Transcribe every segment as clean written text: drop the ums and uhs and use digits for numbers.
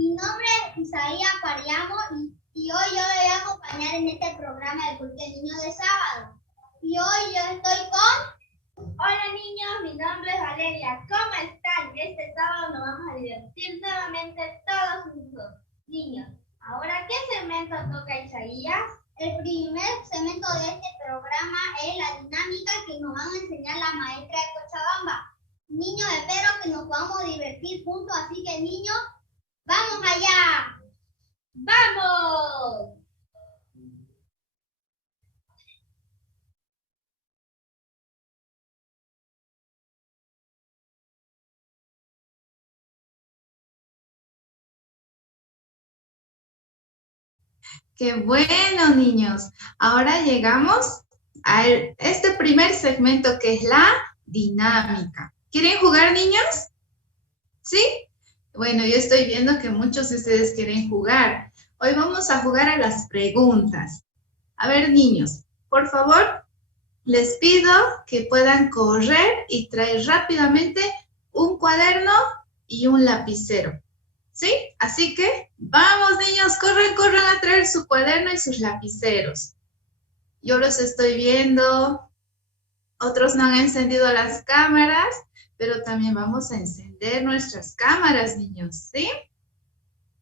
Mi nombre es Isaías Pariamo y hoy yo le voy a acompañar en este programa de Porque Niño de Sábado. Y hoy yo estoy con... Hola niños, mi nombre es Valeria. ¿Cómo están? Este sábado nos vamos a divertir nuevamente todos juntos. Niños, ¿ahora qué segmento toca Isaías? El primer segmento de este programa es la dinámica que nos van a enseñar la maestra de Cochabamba. Niños, espero que nos podamos divertir juntos, así que niños, ¡vamos allá! ¡Vamos! ¡Qué bueno, niños! Ahora llegamos a este primer segmento que es la dinámica. ¿Quieren jugar, niños? ¿Sí? Bueno, yo estoy viendo que muchos de ustedes quieren jugar. Hoy vamos a jugar a las preguntas. A ver, niños, por favor, les pido que puedan correr y traer rápidamente un cuaderno y un lapicero. ¿Sí? Así que, vamos niños, corran a traer su cuaderno y sus lapiceros. Yo los estoy viendo. Otros no han encendido las cámaras, pero también vamos a encender nuestras cámaras, niños, ¿sí?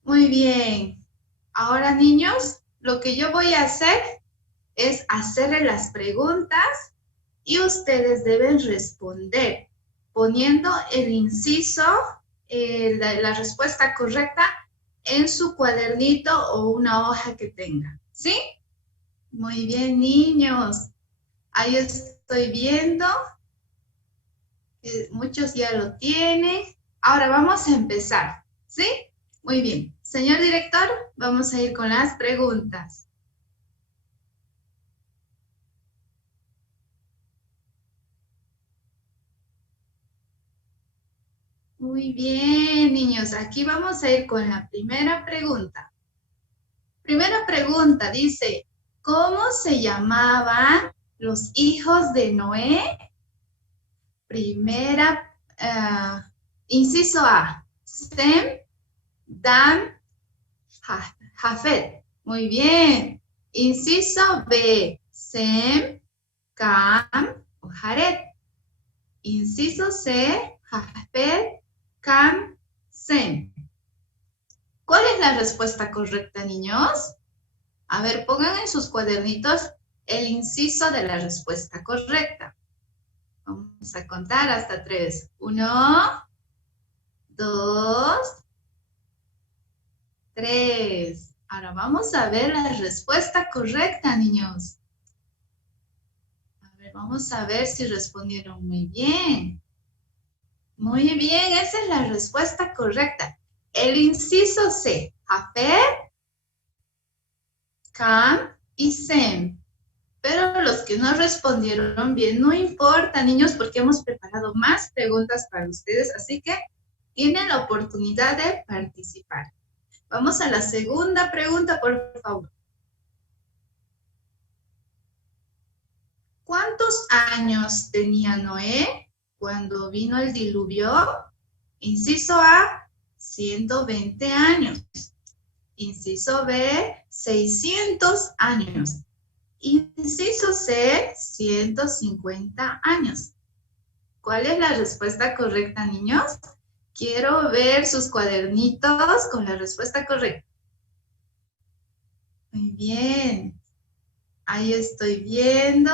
Muy bien. Ahora, niños, lo que yo voy a hacer es hacerle las preguntas y ustedes deben responder poniendo el inciso, la respuesta correcta en su cuadernito o una hoja que tenga, ¿sí? Muy bien, niños. Ahí estoy viendo. Muchos ya lo tienen. Ahora vamos a empezar, ¿sí? Muy bien. Señor director, vamos a ir con las preguntas. Muy bien, niños. Aquí vamos a ir con la primera pregunta. Primera pregunta dice, ¿cómo se llamaban los hijos de Noé? Primera, inciso A, Sem, Dan, Jafet. Muy bien. Inciso B, Sem, Cam o Jared. Inciso C, Jafet, Cam, Sem. ¿Cuál es la respuesta correcta, niños? A ver, pongan en sus cuadernitos el inciso de la respuesta correcta. Vamos a contar hasta 3. 1, 2, 3. Ahora vamos a ver la respuesta correcta, niños. A ver, vamos a ver si respondieron muy bien. Muy bien, esa es la respuesta correcta. El inciso C, Jafet, Cam y Sem. Pero los que no respondieron bien, no importa, niños, porque hemos preparado más preguntas para ustedes, así que tienen la oportunidad de participar. Vamos a la segunda pregunta, por favor. ¿Cuántos años tenía Noé cuando vino el diluvio? Inciso A, 120 años. Inciso B, 600 años. Inciso C, 150 años. ¿Cuál es la respuesta correcta, niños? Quiero ver sus cuadernitos con la respuesta correcta. Muy bien. Ahí estoy viendo.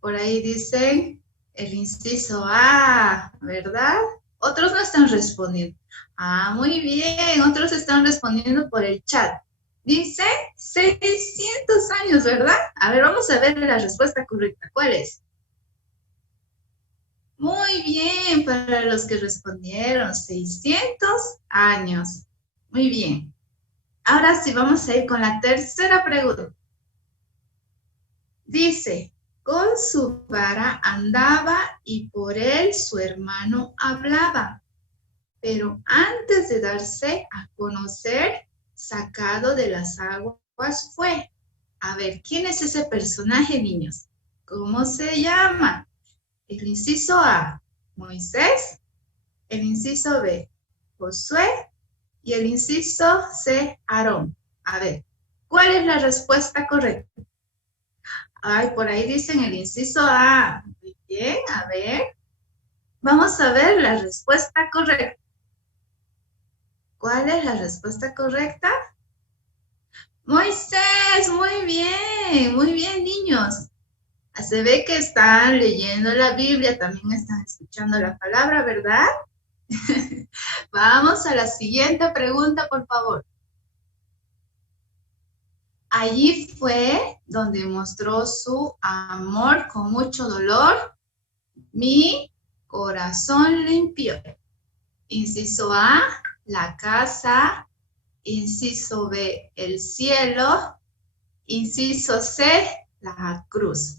Por ahí dicen el inciso A, ¿verdad? Otros no están respondiendo. Muy bien. Otros están respondiendo por el chat. Dice 600 años, ¿verdad? A ver, vamos a ver la respuesta correcta. ¿Cuál es? Muy bien, para los que respondieron, 600 años. Muy bien. Ahora sí, vamos a ir con la tercera pregunta. Dice, con su vara andaba y por él su hermano hablaba. Pero antes de darse a conocer, sacado de las aguas fue. A ver, ¿quién es ese personaje, niños? ¿Cómo se llama? El inciso A, Moisés. El inciso B, Josué. Y el inciso C, Aarón. A ver, ¿cuál es la respuesta correcta? Ay, por ahí dicen el inciso A. Muy bien, a ver. Vamos a ver la respuesta correcta. ¿Cuál es la respuesta correcta? Moisés, muy bien, niños. Se ve que están leyendo la Biblia, también están escuchando la palabra, ¿verdad? Vamos a la siguiente pregunta, por favor. Allí fue donde mostró su amor con mucho dolor. Mi corazón limpió. Inciso A, la casa. Inciso B, el cielo. Inciso C, la cruz.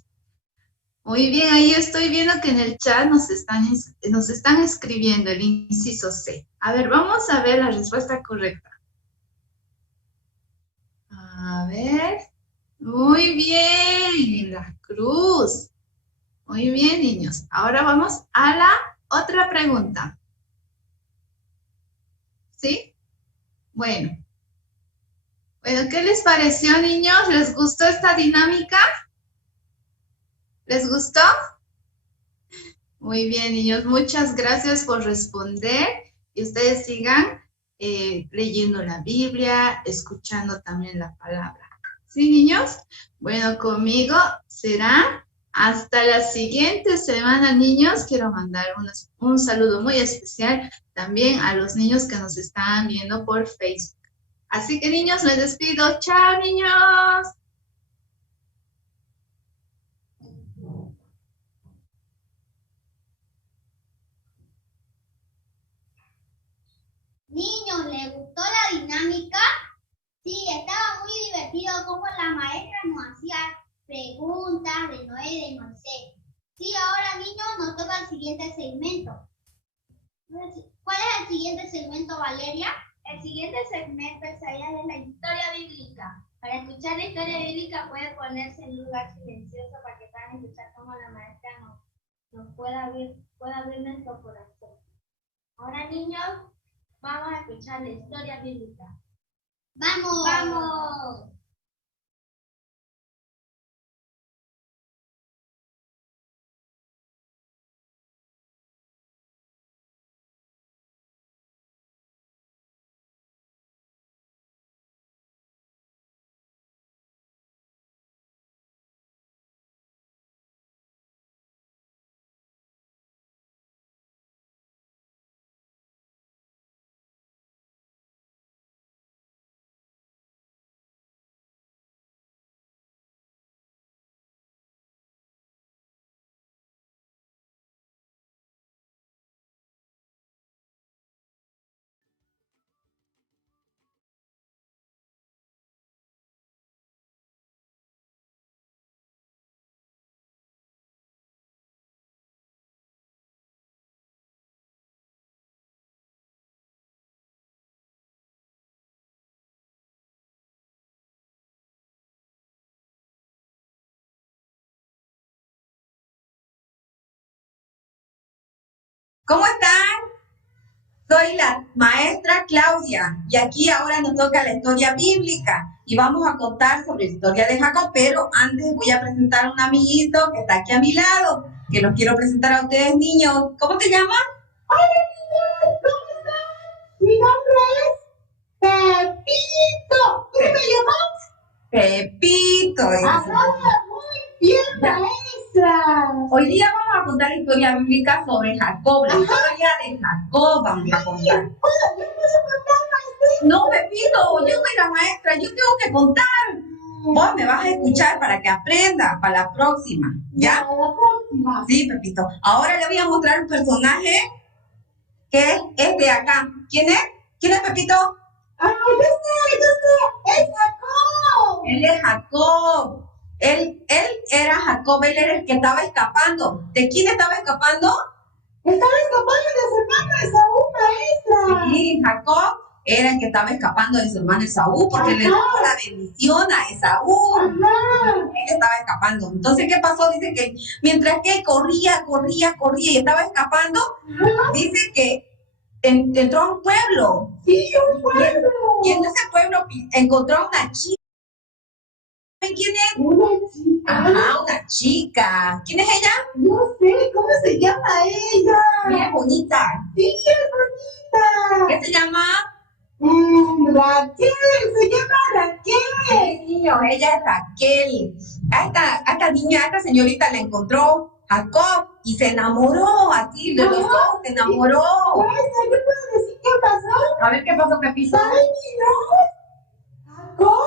Muy bien, ahí estoy viendo que en el chat nos están escribiendo el inciso C. A ver, vamos a ver la respuesta correcta. A ver. Muy bien, la cruz. Muy bien, niños. Ahora vamos a la otra pregunta. ¿Sí? Bueno. Bueno, ¿qué les pareció, niños? ¿Les gustó esta dinámica? ¿Les gustó? Muy bien, niños. Muchas gracias por responder. Y ustedes sigan leyendo la Biblia, escuchando también la palabra. ¿Sí, niños? Bueno, conmigo será hasta la siguiente semana, niños. Quiero mandar un saludo muy especial también a los niños que nos están viendo por Facebook. Así que, niños, me despido. ¡Chao, niños! Niños, ¿les gustó la dinámica? Sí, estaba muy divertido como la maestra nos hacía preguntas de Noé y de Moisés. Sí, ahora, niños, nos toca el siguiente segmento. ¿Cuál es el siguiente segmento, Valeria? El siguiente segmento es de la historia bíblica. Para escuchar la historia bíblica puede ponerse en un lugar silencioso para que puedan escuchar cómo la maestra nos pueda ver nuestro corazón. Ahora, niños, vamos a escuchar la historia bíblica. ¡Vamos! ¡Vamos! ¿Cómo están? Soy la maestra Claudia y aquí ahora nos toca la historia bíblica y vamos a contar sobre la historia de Jacob, pero antes voy a presentar a un amiguito que está aquí a mi lado, que los quiero presentar a ustedes, niños. ¿Cómo te llamas? Hola, niños, ¿cómo están? Mi nombre es Pepito. ¿Cómo me llamas? Pepito. Muy bien, maestra. Hoy día vamos a contar la historia bíblica sobre Jacob, la historia de Jacob vamos a contar. ¿Yo empiezo a contar, maestra? No, Pepito, yo soy la maestra, yo tengo que contar. Vos me vas a escuchar para que aprenda para la próxima, ¿ya? Para la próxima. Sí, Pepito. Ahora le voy a mostrar un personaje que es de acá. ¿Quién es? ¿Quién es, Pepito? Ah, yo sé, es Jacob. Él es Jacob. Él era Jacob, él era el que estaba escapando. ¿De quién estaba escapando? Estaba escapando de su hermano Esaú, maestra. Sí, Jacob era el que estaba escapando de su hermano Esaú porque le dio la bendición a Esaú. Ajá. Él estaba escapando. Entonces, ¿qué pasó? Dice que mientras que él corría y estaba escapando, dice que entró a un pueblo. Sí, un pueblo. Y en ese pueblo encontró a una chica. ¿Saben quién es? Una chica. Ajá, una chica. ¿Quién es ella? No sé, ¿cómo se llama ella? Bien bonita. Sí, es bonita. ¿Qué se llama? Raquel, se llama Raquel. Sí, niño, ella es Raquel. A esta niña, a esta señorita la encontró Jacob y se enamoró, así de los dos, se enamoró. ¿Yo puedo decir qué pasó? A ver qué pasó, Pepito. ¿Saben quién no? Jacob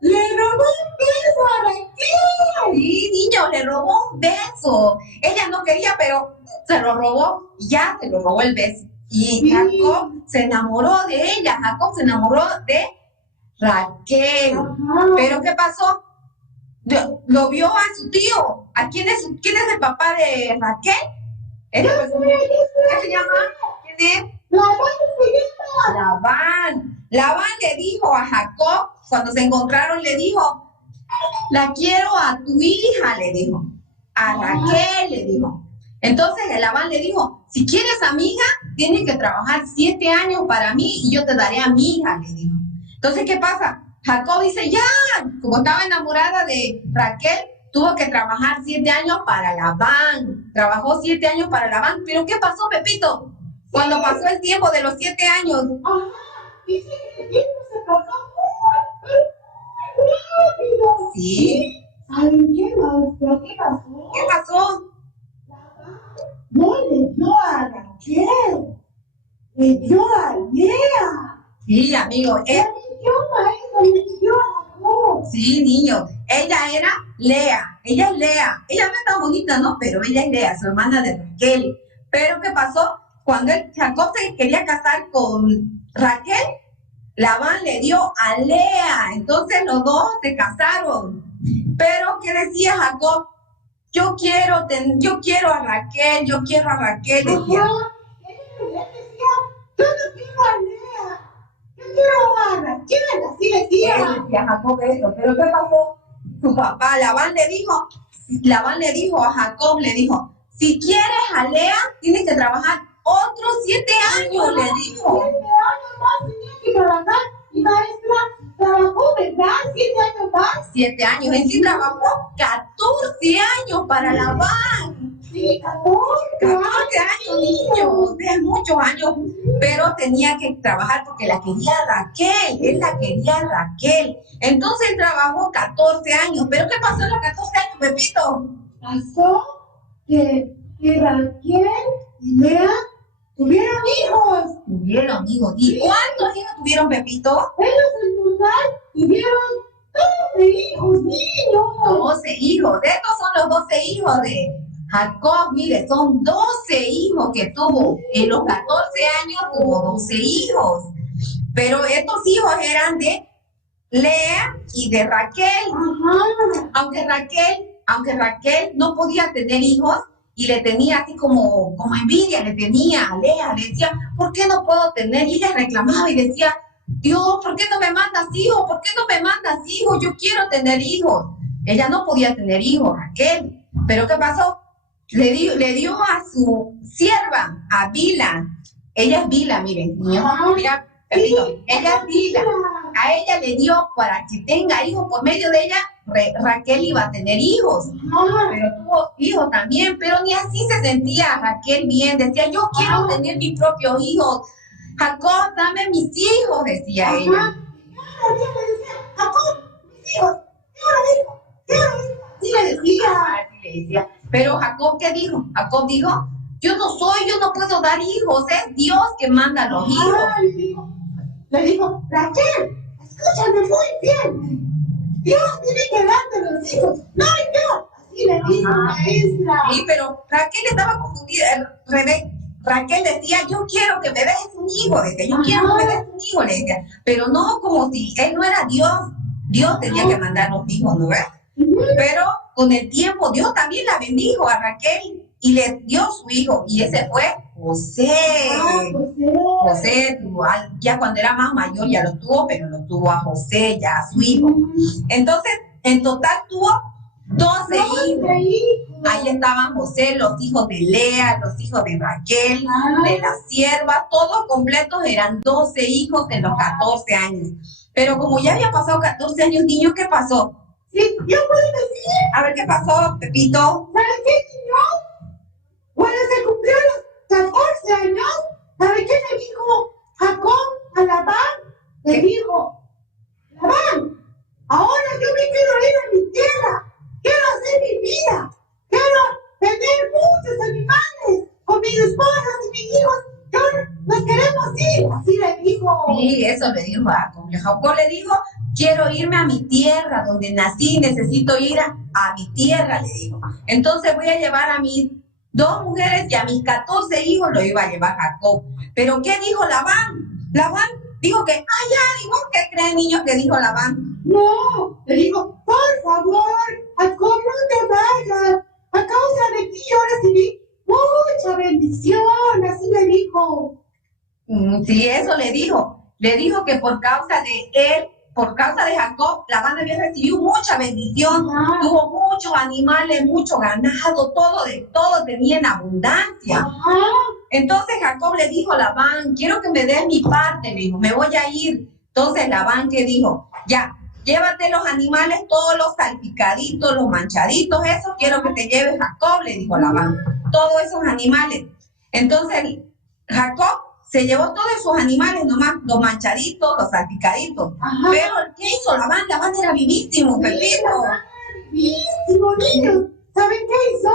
le robó un beso a Raquel. Sí, niño, le robó un beso. Ella no quería, pero se lo robó. Ya se lo robó el beso. Y Sí. Jacob se enamoró de ella. Jacob se enamoró de Raquel. Ajá. Pero ¿qué pasó? Lo vio a su tío. ¿A quién es el papá de Raquel? ¿Qué se llama? ¿Quién es? Labán. Labán le dijo a Jacob, cuando se encontraron, le dijo, la quiero a tu hija, le dijo. A Raquel, le dijo. Entonces el Labán le dijo, si quieres a mi hija, tienes que trabajar 7 años para mí y yo te daré a mi hija, le dijo. Entonces, ¿qué pasa? Jacob dice, ya, como estaba enamorada de Raquel, tuvo que trabajar 7 años para Labán. Trabajó 7 años para Labán. ¿Pero qué pasó, Pepito? Cuando pasó el tiempo de los 7 años. Ajá. Dice que el tiempo se pasó muy rápido. Sí. ¿Saben qué más? ¿Pero qué pasó? ¿Qué pasó? No le dio a Raquel, le dio a Lea. Sí, amigo. Le dio a eso, le dio a Jacob. Sí, niño. Ella era Lea. Ella es Lea. Ella no es tan bonita, ¿no? Pero ella es Lea, su hermana de Raquel. Pero ¿qué pasó? Cuando Jacob se quería casar con Raquel, Labán le dio a Lea. Entonces los dos se casaron. Pero ¿qué decía Jacob? Yo quiero a Raquel, yo quiero a Raquel, decía. Ajá. Él decía, yo no quiero a Lea, yo quiero a Raquel, así decía. Él decía Jacob eso, pero ¿qué pasó? Su papá, Labán le dijo a Jacob, le dijo, si quieres a Lea, tienes que trabajar otros 7 años, le dijo. 7 años más tenía que trabajar y maestra trabajó, ¿verdad? 7 años más. 7 años, en sí trabajó 14 años para Labán. Sí, 14 años, niño, es muchos años, pero tenía que trabajar porque la quería Raquel, él la quería Raquel. Entonces trabajó 14 años, pero ¿qué pasó en los 14 años, Pepito? Pasó que Raquel y Lea tuvieron hijos. Tuvieron hijos. ¿Y cuántos hijos tuvieron, Pepito? Ellos en total tuvieron 12 hijos, niños. 12 hijos. Estos son los 12 hijos de Jacob. Mire, son 12 hijos que tuvo. En los 14 años tuvo 12 hijos. Pero estos hijos eran de Lea y de Raquel. Ajá. Aunque Raquel no podía tener hijos y le tenía así como envidia, le tenía a Lea, le decía, ¿por qué no puedo tener? Y ella reclamaba y decía, Dios, ¿por qué no me mandas hijos? ¿Por qué no me mandas hijos? Yo quiero tener hijos. Ella no podía tener hijos, Raquel. ¿Pero qué pasó? Le dio a su sierva, a Bila. Ella es Bila, miren, niños. Mira, Pepito, ella es Bila. A ella le dio para que tenga hijos. Por medio de ella, Raquel iba a tener hijos. Pero tuvo hijos también. Pero ni así se sentía Raquel bien. Decía, yo quiero tener mis propios hijos. Jacob, dame mis hijos, decía ella. Ella le decía, Jacob, mis hijos, sí le decía. Pero Jacob, ¿qué dijo? Jacob dijo, yo no puedo dar hijos, es Dios que manda los hijos. Le dijo, Raquel, escúchame muy bien. Dios tiene que darte los hijos, no yo. Así le dijo, maestra. Sí, pero Raquel estaba confundida. Raquel decía, yo quiero que me des un hijo, decía, yo quiero que me des un hijo, le decía. Pero no como si él no era Dios. Dios tenía que mandar los hijos, ¿no ves? Pero con el tiempo Dios también la bendijo a Raquel y le dio su hijo, y ese fue José. José tuvo, ya cuando era más mayor ya lo tuvo, pero lo tuvo a José, ya a su hijo. Entonces, en total tuvo 12 hijos. 12 hijos. Ahí estaban José, los hijos de Lea, los hijos de Raquel, de la sierva, todos completos eran 12 hijos en los 14 años. Pero como ya había pasado 14 años, niños, ¿qué pasó? Sí, yo puedo decir, A ver, ¿qué pasó, Pepito? ¿saben qué, niños? Cuando se cumplió los 14 años, ¿saben qué le dijo Jacob a Labán? Le dijo, Labán, ahora yo me quiero ir a mi tierra, quiero hacer mi vida, quiero tener muchos animales con mis esposas y mis hijos, yo nos queremos ir. Así le dijo. Sí, eso le dijo a Jacob. Jacob le dijo, quiero irme a mi tierra, donde nací, necesito ir a mi tierra, le dijo. Entonces voy a llevar a mis 2 mujeres y a mis 14 hijos lo iba a llevar Jacob. Pero ¿qué dijo Labán? Labán dijo que, ya, digo, ¿qué creen, niños, que dijo Labán? No, le digo, por favor, Jacob, no te vayas. A causa de ti yo recibí mucha bendición. Así le dijo. Sí, eso le dijo. Le dijo que por causa de él, por causa de Jacob, Labán había recibido mucha bendición. Ah. Tuvo muchos animales, mucho ganado, todo tenía en abundancia. Ajá. Entonces Jacob le dijo a Labán, quiero que me des mi parte, le dijo, me voy a ir. Entonces Labán, ¿qué dijo? Ya, llévate los animales, todos los salpicaditos, los manchaditos, esos quiero que te lleves, Jacob, le dijo Labán, todos esos animales. Entonces Jacob se llevó todos esos animales nomás, los manchaditos, los salpicaditos. Ajá. Pero ¿qué hizo Labán? Labán era vivísimo, Pepito. Buenísimo, niños. ¿Saben qué hizo?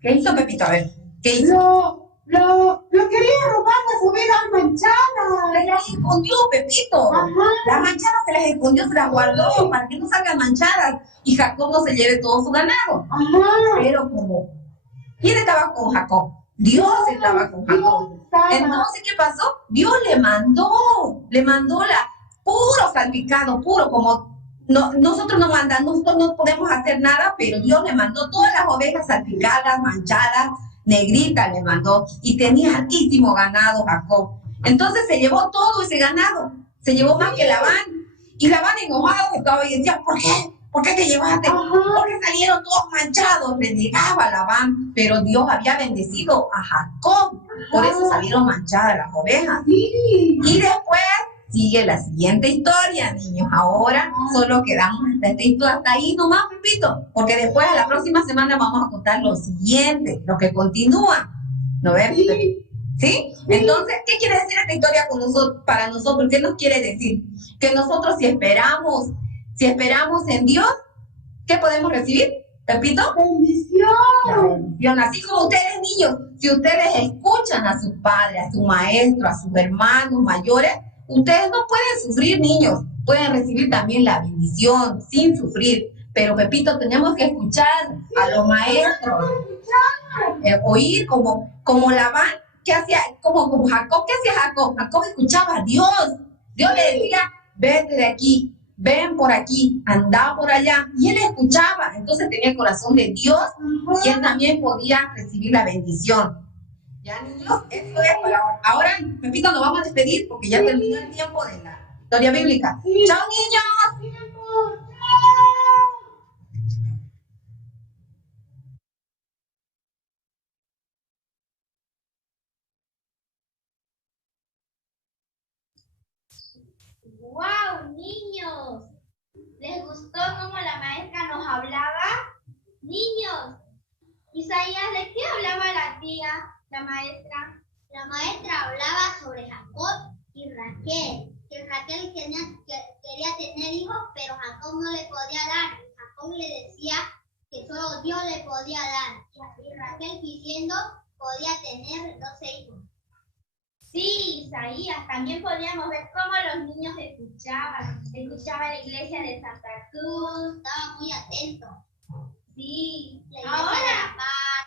¿Qué hizo Pepito? A ver, ¿qué hizo? Lo quería robar las ovejas manchadas. Se las escondió, Pepito. Ajá. Las manchadas se las escondió, se las guardó para que no salgan manchadas y Jacob no se lleve todo su ganado. Ajá. Pero como, ¿quién estaba con Jacob? Dios estaba con Jacob. Dios estaba. Entonces, ¿qué pasó? Dios le mandó puro salpicado, puro, como nosotros no podemos hacer nada, pero Dios le mandó todas las ovejas salpicadas, manchadas, negritas le mandó, y tenía altísimo ganado Jacob. Entonces se llevó todo ese ganado, se llevó más que Labán, y Labán enojado estaba y decía, ¿por qué? ¿Por qué te llevaste? Ajá. ¿Por qué salieron todos manchados? Le negaba a Labán, pero Dios había bendecido a Jacob, por eso salieron manchadas las ovejas. Sí. Y después sigue la siguiente historia, niños. Ahora solo quedamos hasta ahí nomás, Pepito, porque después a la próxima semana vamos a contar lo siguiente, lo que continúa. ¿No ves? Sí. ¿Sí? Entonces, ¿qué quiere decir esta historia para nosotros? ¿Qué nos quiere decir? Que nosotros si esperamos en Dios, ¿qué podemos recibir? Pepito. Bendición. La bendición. Así como ustedes, niños, si ustedes escuchan a su padre, a su maestro, a sus hermanos mayores, ustedes no pueden sufrir, niños, pueden recibir también la bendición sin sufrir. Pero, Pepito, tenemos que escuchar a los maestros, oír como Labán, ¿qué hacía? Como Jacob, ¿qué hacía Jacob? Jacob escuchaba a Dios. Dios le decía, vete de aquí, ven por aquí, anda por allá. Y él escuchaba, entonces tenía el corazón de Dios y él también podía recibir la bendición. Ya, niños, eso es por ahora. Ahora, Pepito, nos vamos a despedir porque ya terminó el tiempo de la historia bíblica. Sí. ¡Chao, niños! ¡Wow, niños! ¿Les gustó cómo la maestra nos hablaba? Niños, Isaías, ¿de qué hablaba la tía, la maestra? La maestra hablaba sobre Jacob y Raquel, que Raquel quería tener hijos, pero Jacob no le podía dar. Jacob le decía que solo Dios le podía dar. Y Raquel pidiendo podía tener 12 hijos. Sí, Isaías, también podíamos ver cómo los niños escuchaban la iglesia de Santa Cruz. Estaba muy atento. Sí, La iglesia de ahora, la paz.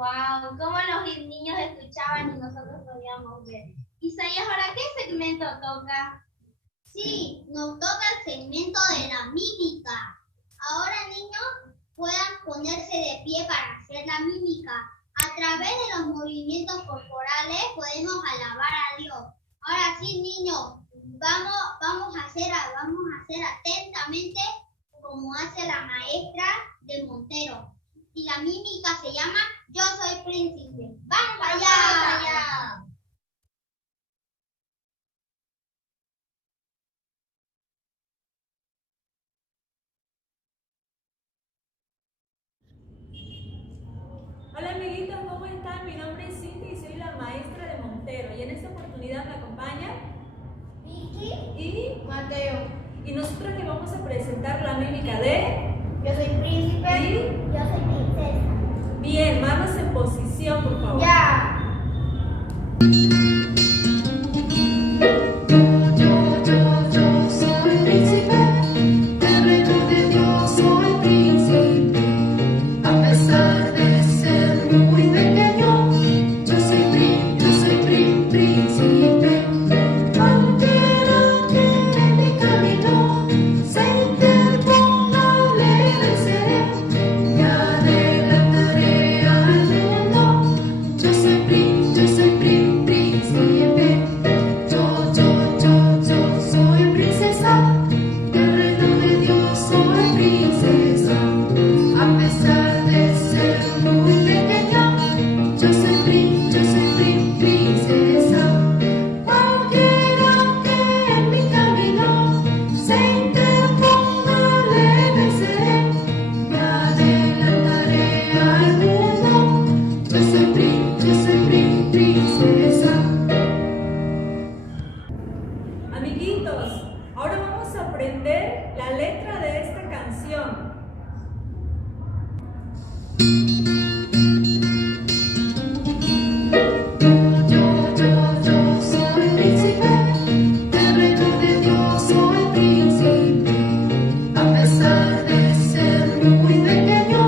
wow, cómo los niños escuchaban y nosotros podíamos ver. Isaías, ¿ahora qué segmento toca? Sí, nos toca el segmento de la mímica. Ahora, niños, puedan ponerse de pie para hacer la mímica. A través de los movimientos corporales podemos alabar a Dios. Ahora sí, niños, vamos a hacer atentamente como como hace la maestra de Montero. Y la mímica se llama Yo soy príncipe. ¡Vamos allá! Hola amiguitos, ¿cómo están? Mi nombre es Cindy y soy la maestra de Montero. Y en esta oportunidad me acompañan Vicky y Mateo. Y nosotros les vamos a presentar la mímica de... Yo soy príncipe. ¿Y? Yo soy princesa. Bien, manos en posición, por favor. Ya. Yo soy príncipe, del reino de Dios soy príncipe. A pesar de ser muy pequeño, yo soy príncipe. Cualquiera que en mi camino se interponga, le venceré y adelantaré al mundo. Yo soy príncipe. Yo soy princesa, del reino de Dios soy princesa. A pesar de ser muy pequeña, yo soy princesa. Cualquiera que en mi camino se interponga, le venceré y adelantaré al mundo. Yo soy princesa. Amiguitos, ahora vamos a aprender la letra de esta canción. Yo soy príncipe, del reino de Dios soy príncipe. A pesar de ser muy pequeño,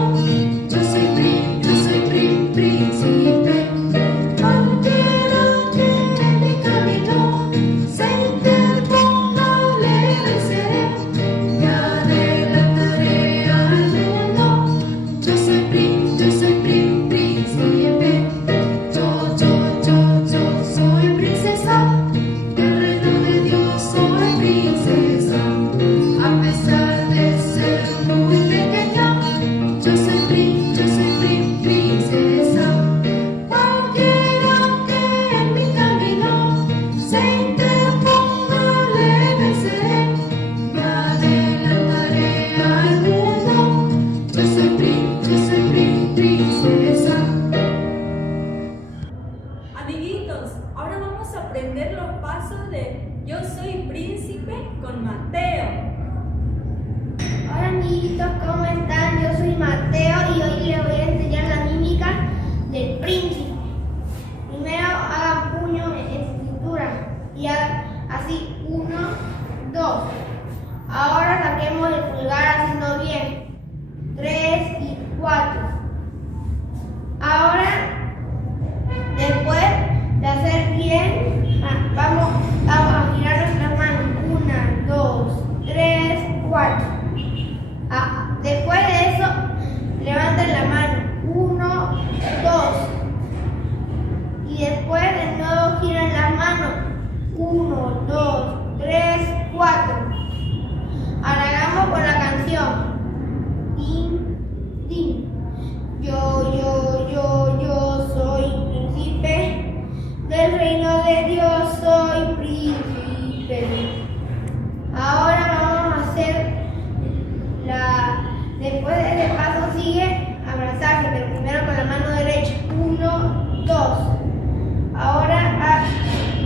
yo soy príncipe. Cualquiera que en mi camino se interponga, le venceré y adelantaré al mundo. Yo soy príncipe. Yo soy princesa, del reino de Dios soy princesa. A pesar de ser muy pequeña, yo soy princesa. Cualquiera que en mi camino se interponga, le venceré y adelantaré al mundo. Yo soy princesa. Amiguitos, ahora vamos a aprender los pasos de Yo soy príncipe con Mateo. Hola amiguitos, ¿cómo están? Yo soy Mateo y hoy les voy a enseñar la mímica del príncipe. Primero hagan puño en su cintura y hagan así 1, 2. Ahora saquemos el pulgar haciendo bien. 3 y 4. Ahora, después de hacer bien, vamos a girar nuestras manos. 1, 2, 3, 4. Después de eso, levanten la mano. 1, 2. Y después de nuevo giran las manos. 1, 2, 3, 4. Ahora hagamos con la canción. Tin, tin. Yo soy príncipe, del reino de Dios soy príncipe. Ahora vamos a hacer después de ese paso sigue abrazarse, pero primero con la mano derecha. 1, 2. Ahora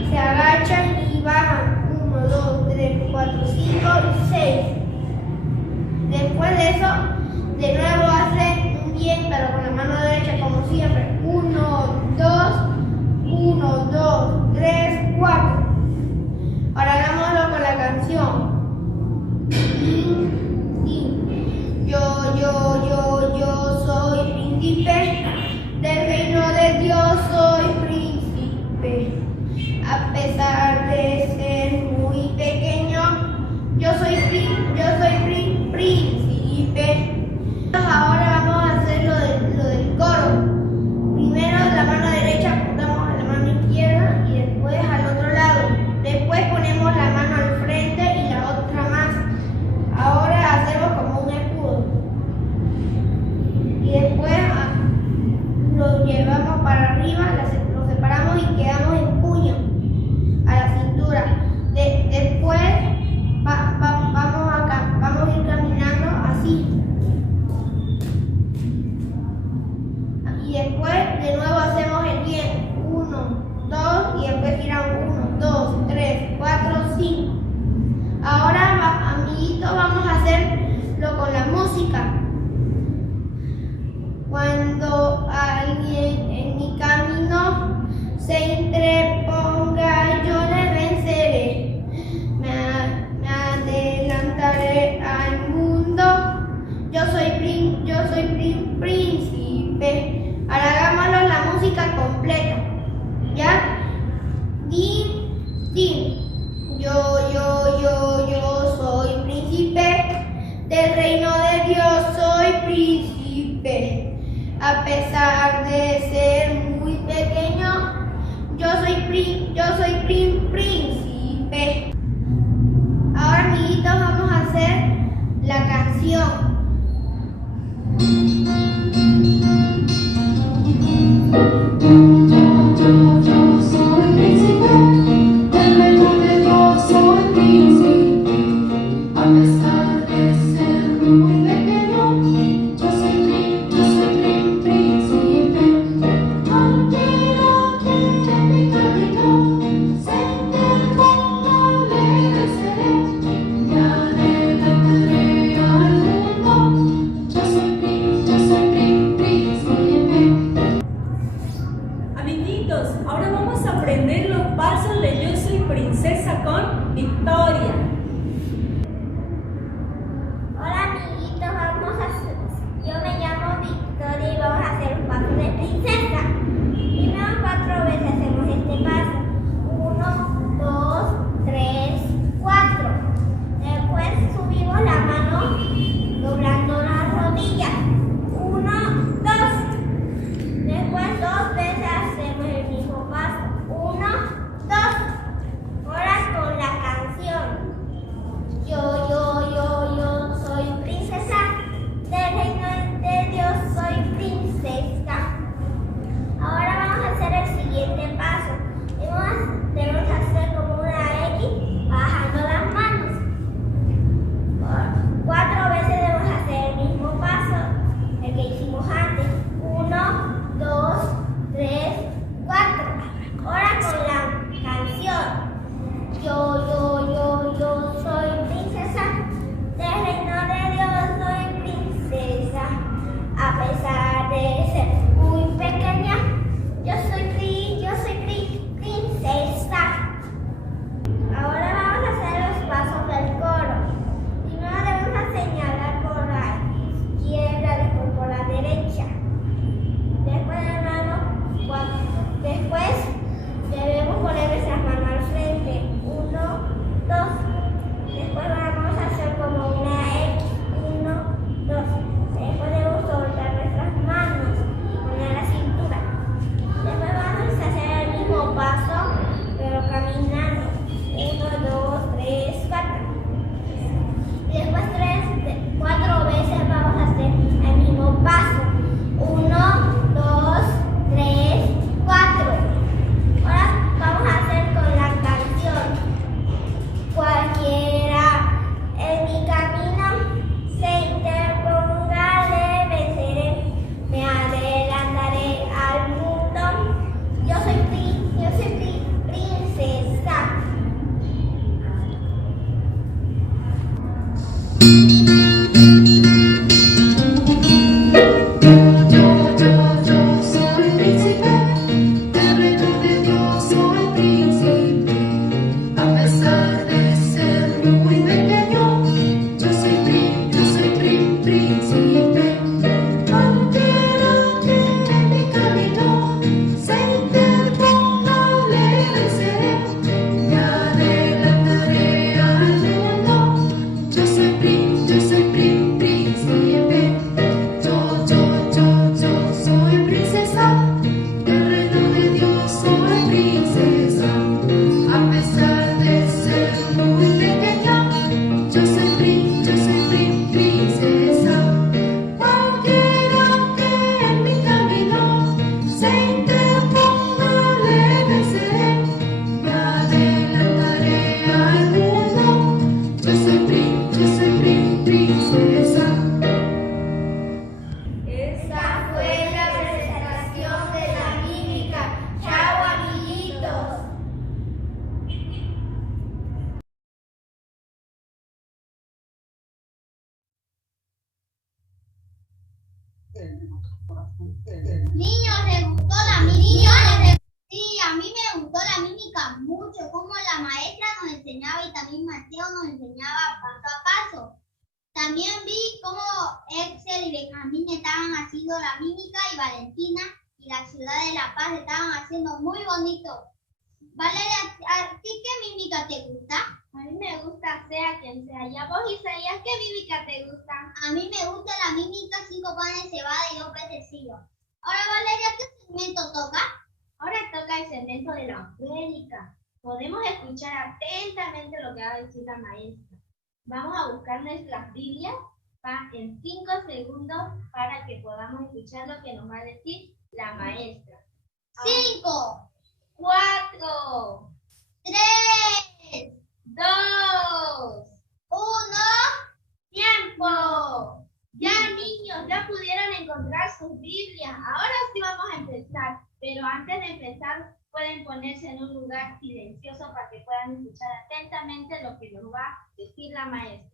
se agachan y bajan. 1, 2, 3, 4, 5 y 6. Después de eso, de nuevo hacen un bien, pero con la mano derecha como siempre. 1, 2, 3, 4. Ahora hagámoslo con la canción. Yo soy príncipe, del reino de Dios soy príncipe. A pesar de ser muy pequeño, yo soy príncipe. Ahora vamos a hacer lo del coro. Primero la mano derecha apuntamos a la mano izquierda y después al otro lado. Después ponemos la mano al frente y la otra más. Ahora hacemos como un Del reino de Dios soy príncipe. A pesar de ser muy pequeño, yo soy príncipe. Ahora, amiguitos, vamos a hacer la canción. Yo soy príncipe, del reino de Dios soy príncipe. A pesar de ser muy pequeño, yo soy príncipe. Cualquiera que en mi camino se interponga, le venceré y adelantaré al mundo. Yo soy príncipe. Amiguitos, ahora vamos a aprender los pasos de Yo soy princesa con Victoria. Hola, amiguitos, yo me llamo Victoria y vamos a hacer un paso de princesa. Primero 4 veces hacemos este paso. 1, 2, 3, 4. Después subimos la mano doblando las rodillas. 1, 2. Después 2 veces hacemos el mismo paso. 1, 2. Ahora con la canción. Yo soy princesa. Del reino de Dios soy princesa. Ahora vamos a hacer el siguiente paso. Debemos hacer como una X bajando las manos. 4 veces debemos hacer el mismo paso, el que hicimos antes. 1, 2, 3, 4. Ahora con la canción. Yo soy princesa. Del reino de Dios soy princesa. A pesar de ser muy pequeña, yo soy princesa. Ahora vamos a hacer los pasos del coro. Primero debemos señalar por la izquierda, después por la derecha. Después debemos poner nuestras manos al frente. 1, 2. Después vamos a hacer como una X. 1, 2. Después debemos soltar nuestras manos y poner la cintura. Después vamos a hacer el mismo paso, pero caminando. 1, 2, 3, 4. Y después 4 veces vamos a hacer el mismo paso. 1, 2, 3, 4. Ahora vamos a hacer con la canción. Cualquiera en mi camino se interponga, le venceré, me adelantaré al mundo. Yo soy princesa. Yo soy príncipe, del reino de Dios soy príncipe. A pesar de ser muy pequeño, yo soy príncipe. Cualquiera que en mi camino se interponga, le venceré y adelantaré al mundo. Yo soy príncipe. Yo soy princesa, del reino de Dios soy princesa. A pesar de ser muy pequeña, yo soy princesa. Cualquiera que en mi camino se interponga, le venceré y adelantaré al mundo. Yo soy princesa. Esta fue la presentación de la mímica. Chao, amiguitos. Niños, ¿les gustó la mímica? Sí, a mí me gustó la mímica mucho, como la maestra nos enseñaba y también Mateo nos enseñaba paso a paso. También vi cómo Excel y Benjamín estaban haciendo la mímica y Valentina y la ciudad de La Paz estaban haciendo muy bonito. Valeria, ¿a ti qué mímica te gusta? A mí me gusta sea quien sea. ¿Y a vos, Isaías, qué mímica te gusta? A mí me gusta la mímica 5 panes de cebada y 2 pececillos. Ahora, Valeria, ¿qué segmento toca? Ahora toca el segmento de la prédica. Podemos escuchar atentamente lo que va a decir la maestra. Vamos a buscar nuestras Biblias en 5 segundos para que podamos escuchar lo que nos va a decir la maestra. 5, 4, 3, 2, 1. ¡tiempo! Ya, niños, ya pudieron encontrar sus Biblias. Ahora sí vamos a empezar. Pero antes de empezar, pueden ponerse en un lugar silencioso para que puedan escuchar atentamente lo que nos va a decir la maestra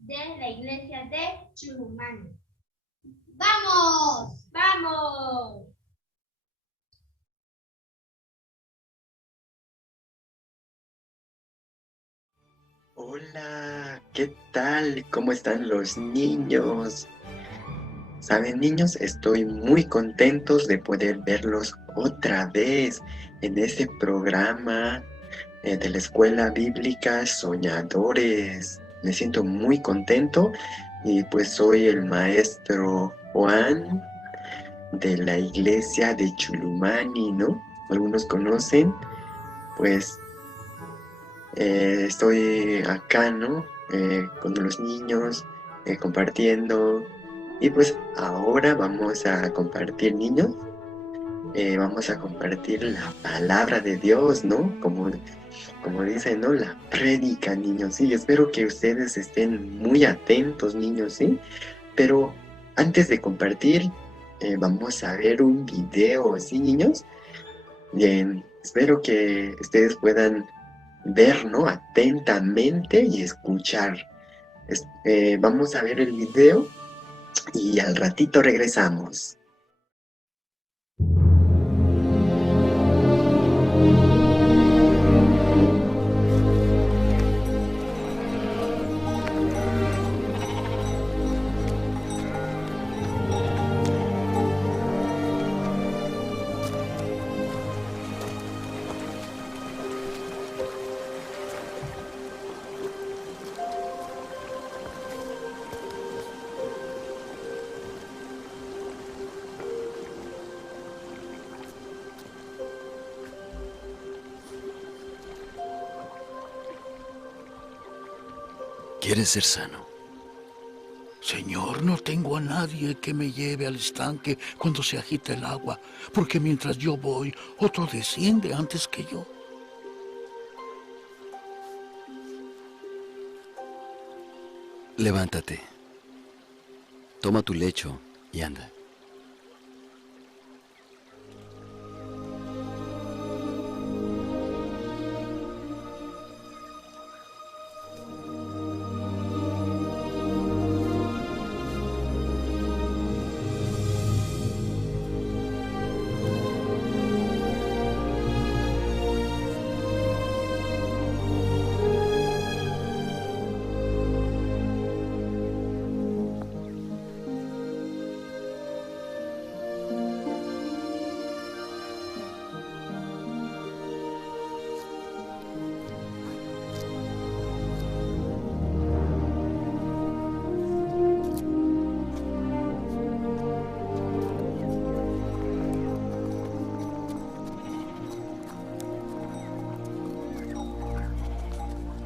de la iglesia de Chulumani. ¡Vamos! ¡Vamos! Hola, ¿qué tal? ¿Cómo están los niños? Saben, niños, estoy muy contentos de poder verlos otra vez en este programa de la Escuela Bíblica Soñadores. Me siento muy contento y pues soy el maestro Juan de la iglesia de Chulumani, ¿no? Algunos conocen, pues estoy acá, ¿no? Con los niños, compartiendo. Y pues ahora vamos a compartir, niños. Vamos a compartir la palabra de Dios, ¿no? Como dicen, ¿no? La prédica, niños. Sí, espero que ustedes estén muy atentos, niños, ¿sí? Pero antes de compartir, vamos a ver un video, ¿sí, niños? Bien, espero que ustedes puedan ver, ¿no? Atentamente y escuchar. Vamos a ver el video y al ratito regresamos. ¿Quieres ser sano? Señor, no tengo a nadie que me lleve al estanque cuando se agita el agua, porque mientras yo voy, otro desciende antes que yo. Levántate, toma tu lecho y anda.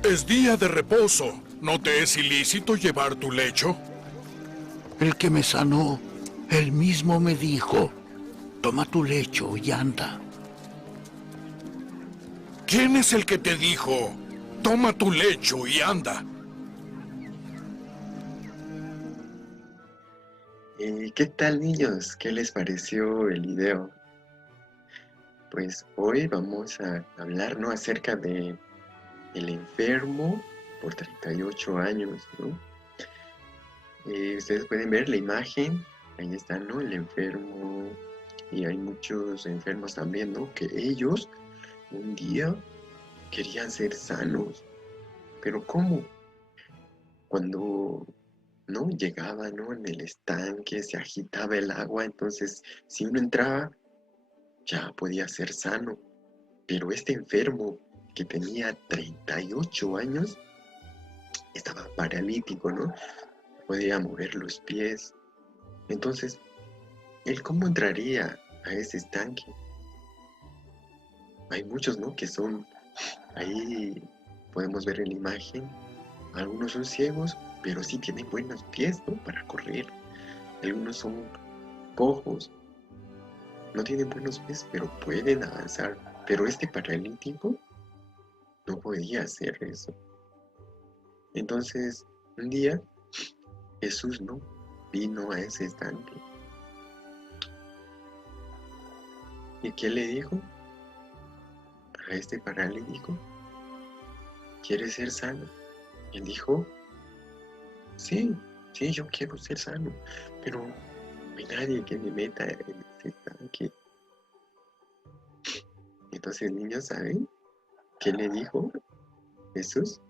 Es día de reposo. ¿No te es ilícito llevar tu lecho? El que me sanó, él mismo me dijo, toma tu lecho y anda. ¿Quién es el que te dijo, toma tu lecho y anda? ¿Qué tal, niños? ¿Qué les pareció el video? Pues hoy vamos a hablar, ¿no? Acerca de el enfermo por 38 años, ¿no? Ustedes pueden ver la imagen, ahí está, ¿no? El enfermo, y hay muchos enfermos también, ¿no? Que ellos un día querían ser sanos, pero ¿cómo? Cuando, ¿no? Llegaba, ¿no? En el estanque, se agitaba el agua, entonces si uno entraba, ya podía ser sano, pero este enfermo que tenía 38 años, estaba paralítico, ¿no? Podía mover los pies. Entonces, ¿él cómo entraría a ese estanque? Hay muchos, ¿no? Que son, ahí podemos ver en la imagen, algunos son ciegos, pero sí tienen buenos pies, ¿no? Para correr. Algunos son cojos, no tienen buenos pies, pero pueden avanzar. Pero este paralítico no podía hacer eso. Entonces, un día, Jesús, ¿no? Vino a ese estanque. ¿Y qué le dijo a este paralítico? ¿Quieres ser sano? Él dijo, sí, yo quiero ser sano, pero no hay nadie que me meta en este estanque. Entonces, niños, ¿saben qué le dijo Jesús?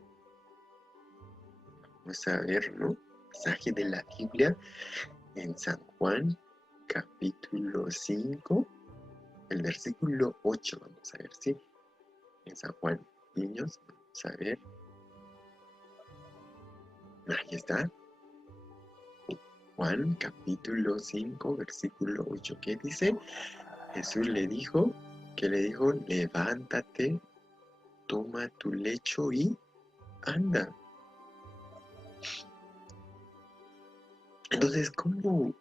Vamos a ver, ¿no? Pasaje de la Biblia en San Juan, capítulo 5, el versículo 8. Vamos a ver, ¿sí? En San Juan, niños, vamos a ver. Ahí está. Juan, capítulo 5, versículo 8. ¿Qué dice? Jesús le dijo, ¿qué le dijo? Levántate, toma tu lecho y anda. Entonces, ¿cómo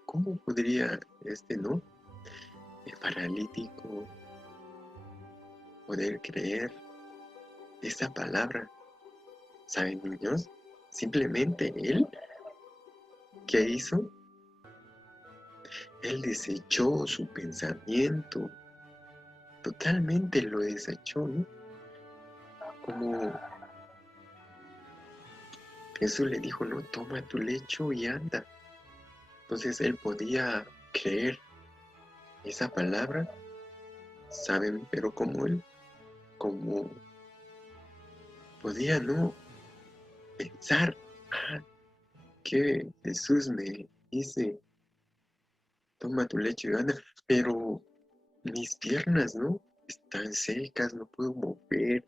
podría ¿no? El paralítico poder creer esa palabra? ¿Saben, niños? Simplemente él, ¿qué hizo? Él desechó su pensamiento. Totalmente lo desechó, ¿no? Como Jesús le dijo, no, toma tu lecho y anda. Entonces él podía creer esa palabra, ¿saben? Pero como podía, ¿no? Pensar, que Jesús me dice, toma tu lecho y anda, pero mis piernas, ¿no? Están secas, no puedo mover.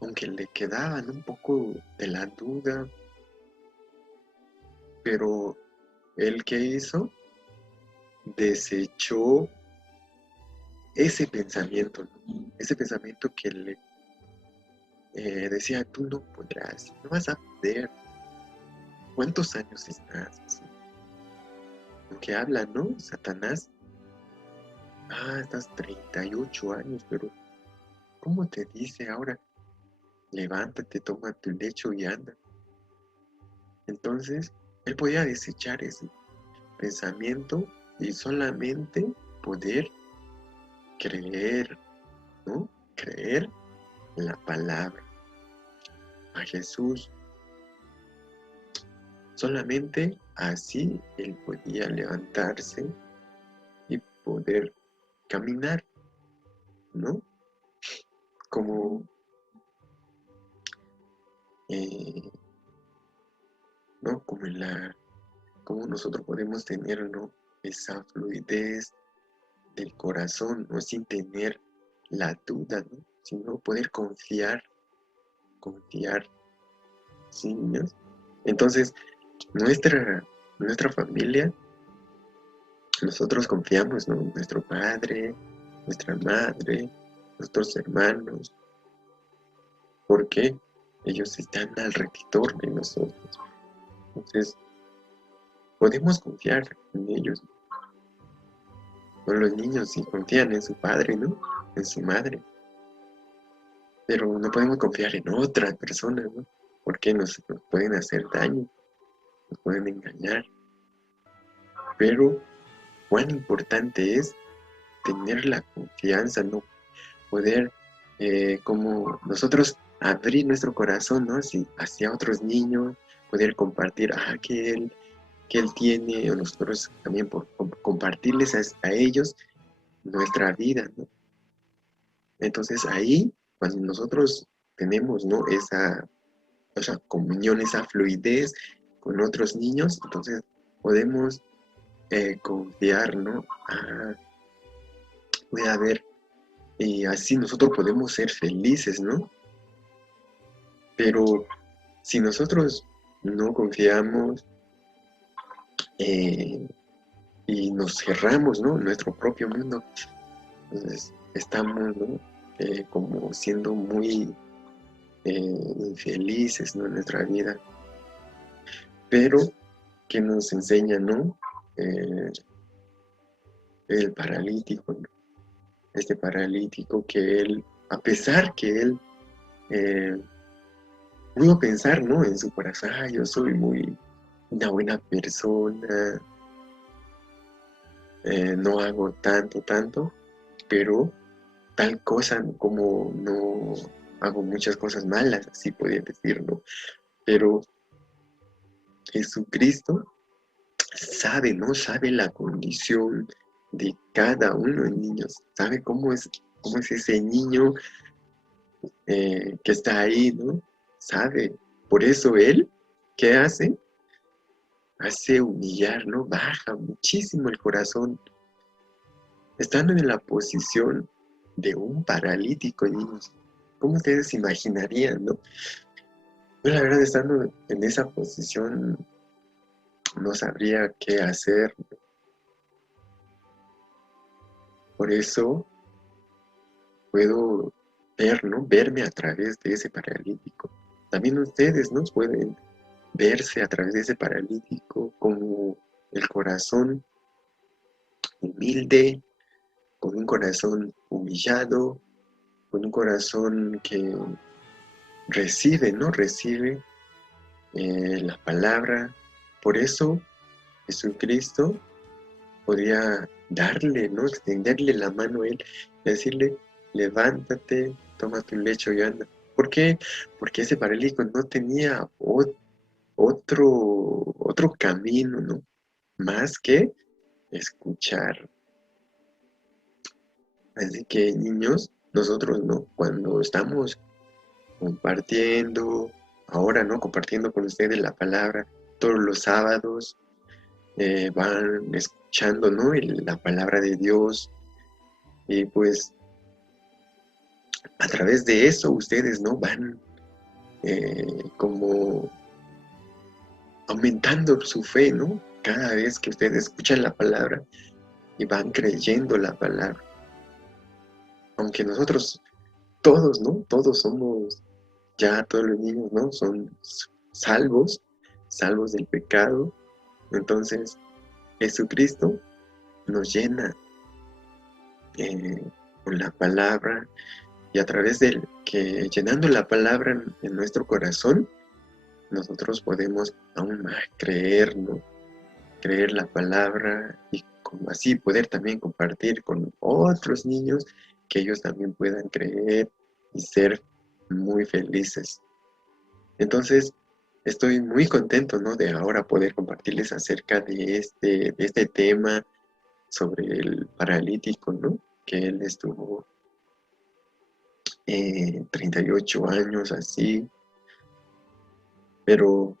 Aunque le quedaban un poco de la duda, pero él, ¿qué hizo? Desechó ese pensamiento, ¿no? Ese pensamiento que le decía, tú no podrás, no vas a poder. ¿Cuántos años estás? Aunque habla, ¿no? Satanás. Estás 38 años, pero ¿cómo te dice ahora? Levántate, toma tu lecho y anda. Entonces, él podía desechar ese pensamiento y solamente poder creer, ¿no? Creer en la palabra. A Jesús. Solamente así él podía levantarse y poder caminar, ¿no? Como ¿no? Como nosotros podemos tener, ¿no? Esa fluidez del corazón, ¿no? Sin tener la duda, ¿no? Sino poder confiar, ¿sí, niños? Entonces, nuestra familia, nosotros confiamos, ¿no? Nuestro padre, nuestra madre, nuestros hermanos. ¿Por qué? Ellos están alrededor de nosotros. Entonces, podemos confiar en ellos. O los niños sí confían en su padre, ¿no? En su madre. Pero no podemos confiar en otra persona, ¿no? Porque nos pueden hacer daño, nos pueden engañar. Pero cuán importante es tener la confianza, ¿no? Poder, como nosotros, abrir nuestro corazón, ¿no? Hacia otros niños, poder compartir, que él tiene, o nosotros también compartirles a ellos nuestra vida, ¿no? Entonces ahí, cuando nosotros tenemos, ¿no? Esa comunión, esa fluidez con otros niños, entonces podemos confiar, ¿no? Puede haber y así nosotros podemos ser felices, ¿no? Pero si nosotros no confiamos y nos cerramos, ¿no? En nuestro propio mundo, entonces estamos, ¿no? Como siendo muy infelices, ¿no? En nuestra vida. Pero que nos enseña, ¿no? El paralítico, ¿no? Este paralítico que él, a pesar que él pudo pensar, ¿no? En su corazón, yo soy una buena persona, no hago tanto, pero tal cosa como no hago muchas cosas malas, así podría decirlo. Pero Jesucristo sabe, ¿no? Sabe la condición de cada uno de los niños, sabe cómo es ese niño que está ahí, ¿no? Sabe. Por eso él, ¿qué hace? Hace humillar, ¿no? Baja muchísimo el corazón. Estando en la posición de un paralítico, niños. ¿Cómo ustedes se imaginarían, no? Yo la verdad, estando en esa posición, no sabría qué hacer. Por eso puedo ver, ¿no? Verme a través de ese paralítico. También ustedes, ¿no? Pueden verse a través de ese paralítico como el corazón humilde, con un corazón humillado, con un corazón que recibe, ¿no? Recibe la palabra. Por eso Jesucristo podía darle, ¿no? Extenderle la mano a él, decirle, levántate, toma tu lecho y anda. ¿Por qué? Porque ese paralítico no tenía otro camino, ¿no? Más que escuchar. Así que, niños, nosotros, ¿no? Cuando estamos compartiendo, ahora, ¿no? Compartiendo con ustedes la palabra, todos los sábados, van escuchando, ¿no? La palabra de Dios, y pues a través de eso ustedes, ¿no? Van como aumentando su fe, ¿no? Cada vez que ustedes escuchan la palabra y van creyendo la palabra. Aunque nosotros todos, ¿no? Todos somos, ya todos los niños, ¿no? Son salvos del pecado. Entonces, Jesucristo nos llena con la palabra, y a través de que llenando la palabra en nuestro corazón, nosotros podemos aún más creer, ¿no? Creer la palabra y como así poder también compartir con otros niños, que ellos también puedan creer y ser muy felices. Entonces, estoy muy contento, ¿no? De ahora poder compartirles acerca de este tema sobre el paralítico, ¿no? Que él estuvo 38 años así, pero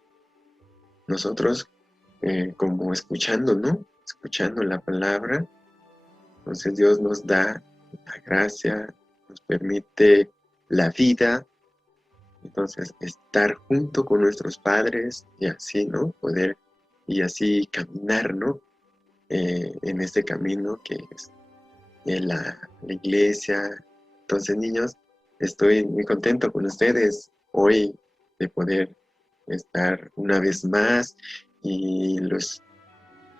nosotros como escuchando, ¿no? Escuchando la palabra, entonces Dios nos da la gracia, nos permite la vida, entonces estar junto con nuestros padres y así, ¿no? Poder y así caminar, ¿no? En este camino que es la iglesia. Entonces, niños, estoy muy contento con ustedes hoy de poder estar una vez más, y los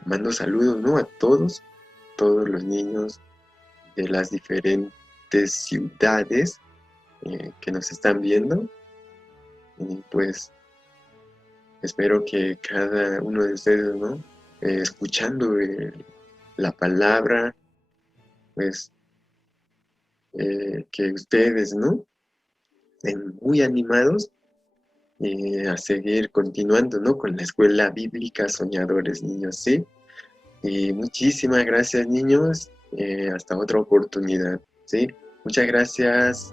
mando saludos, ¿no? A todos los niños de las diferentes ciudades que nos están viendo, y pues espero que cada uno de ustedes, ¿no? Escuchando la palabra, pues que ustedes, ¿no? Estén muy animados a seguir continuando, ¿no? Con la escuela bíblica Soñadores, niños, ¿sí? Y muchísimas gracias, niños. Hasta otra oportunidad, ¿sí? Muchas gracias.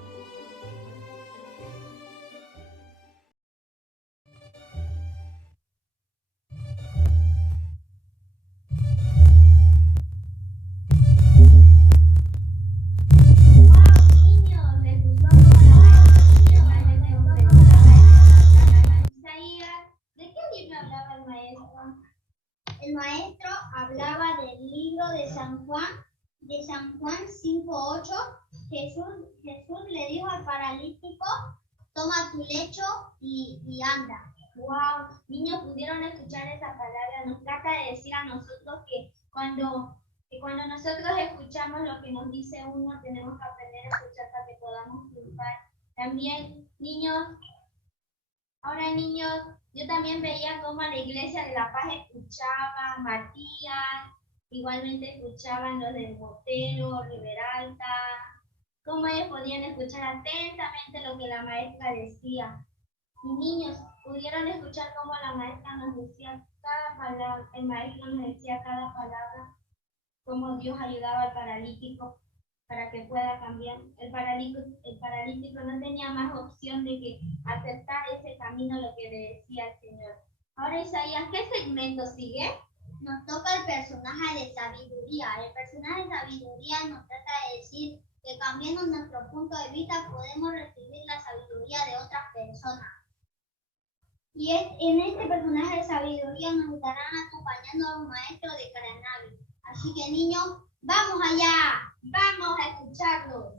maestro? El maestro hablaba del libro de San Juan 5:8. Jesús le dijo al paralítico, toma tu lecho y anda. Wow, niños, pudieron escuchar esa palabra. Nos trata de decir a nosotros que cuando nosotros escuchamos lo que nos dice uno, tenemos que aprender a escuchar para que podamos triunfar. También, niños, yo también veía cómo la Iglesia de La Paz escuchaba a Matías, igualmente escuchaban los del Botero, Riberalta, cómo ellos podían escuchar atentamente lo que la maestra decía. Y niños, pudieron escuchar cómo la maestra nos decía cada palabra, el maestro nos decía cada palabra, cómo Dios ayudaba al paralítico para que pueda cambiar. El paralítico no tenía más opción de que aceptar ese camino, lo que le decía el Señor. Ahora, Isaías, ¿qué segmento sigue? Nos toca el personaje de sabiduría. El personaje de sabiduría nos trata de decir que cambiando nuestro punto de vista podemos recibir la sabiduría de otras personas. Y en este personaje de sabiduría nos estarán acompañando los maestros de Caranavi. Así que niños, ¡vamos allá! ¡Vamos a escucharlos!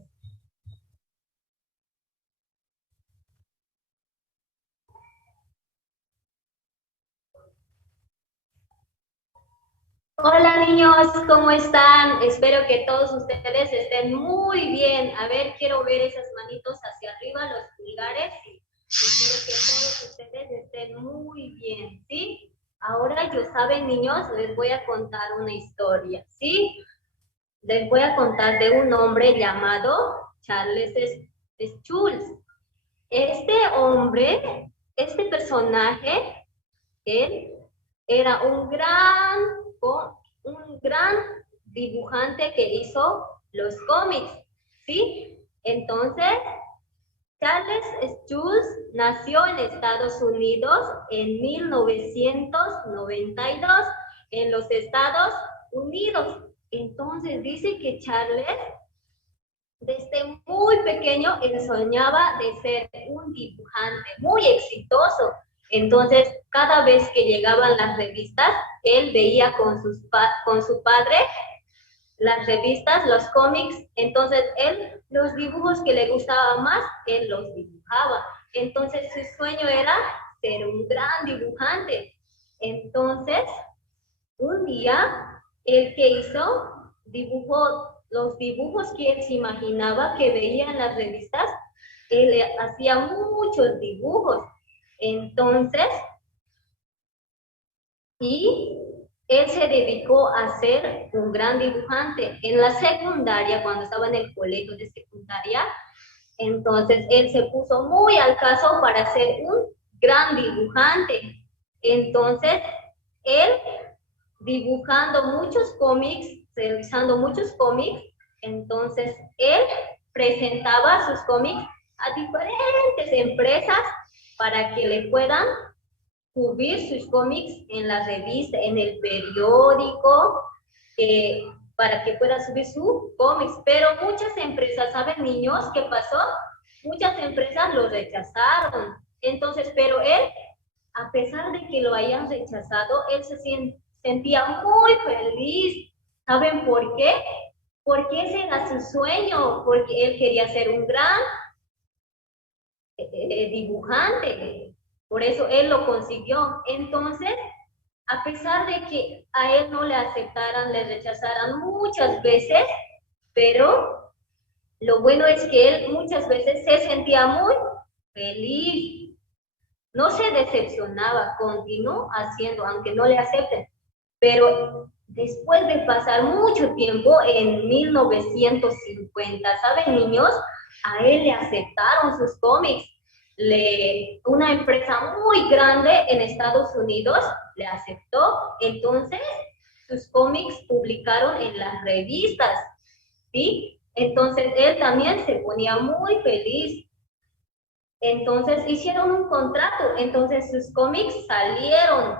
Hola niños, ¿cómo están? Espero que todos ustedes estén muy bien. A ver, quiero ver esas manitos hacia arriba, los pulgares. Espero que todos ustedes estén muy bien, ¿sí? Ahora, ya saben, niños, les voy a contar una historia, ¿sí? Les voy a contar de un hombre llamado Charles Schulz. Este hombre, este personaje, él era un gran dibujante que hizo los cómics, ¿sí? Entonces, Charles Schulz nació en Estados Unidos en 1992, en los Estados Unidos. Entonces, dice que Charles, desde muy pequeño, él soñaba de ser un dibujante muy exitoso. Entonces, cada vez que llegaban las revistas, él veía con su padre las revistas, los cómics. Entonces, él, los dibujos que le gustaban más, él los dibujaba. Entonces, su sueño era ser un gran dibujante. Entonces, un día, él que hizo, dibujó los dibujos que él se imaginaba que veía en las revistas. Él hacía muchos dibujos. Entonces, y él se dedicó a ser un gran dibujante. En la secundaria, cuando estaba en el colegio de secundaria, entonces él se puso muy al caso para ser un gran dibujante. Entonces, él dibujando muchos cómics, realizando muchos cómics, entonces él presentaba sus cómics a diferentes empresas para que le puedan subir sus cómics en la revista, en el periódico, para que pueda subir sus cómics. Pero muchas empresas, ¿saben, niños qué pasó? Muchas empresas lo rechazaron. Entonces, pero él, a pesar de que lo hayan rechazado, él se sentía muy feliz. ¿Saben por qué? Porque ese era su sueño, porque él quería ser un gran dibujante. Por eso él lo consiguió. Entonces, a pesar de que a él no le aceptaran, le rechazaran muchas veces, pero lo bueno es que él muchas veces se sentía muy feliz. No se decepcionaba, continuó haciendo, aunque no le acepten. Pero después de pasar mucho tiempo, en 1950, ¿saben, niños? A él le aceptaron sus cómics. Una empresa muy grande en Estados Unidos le aceptó. Entonces, sus cómics publicaron en las revistas, ¿sí? Entonces, él también se ponía muy feliz. Entonces, hicieron un contrato. Entonces, sus cómics salieron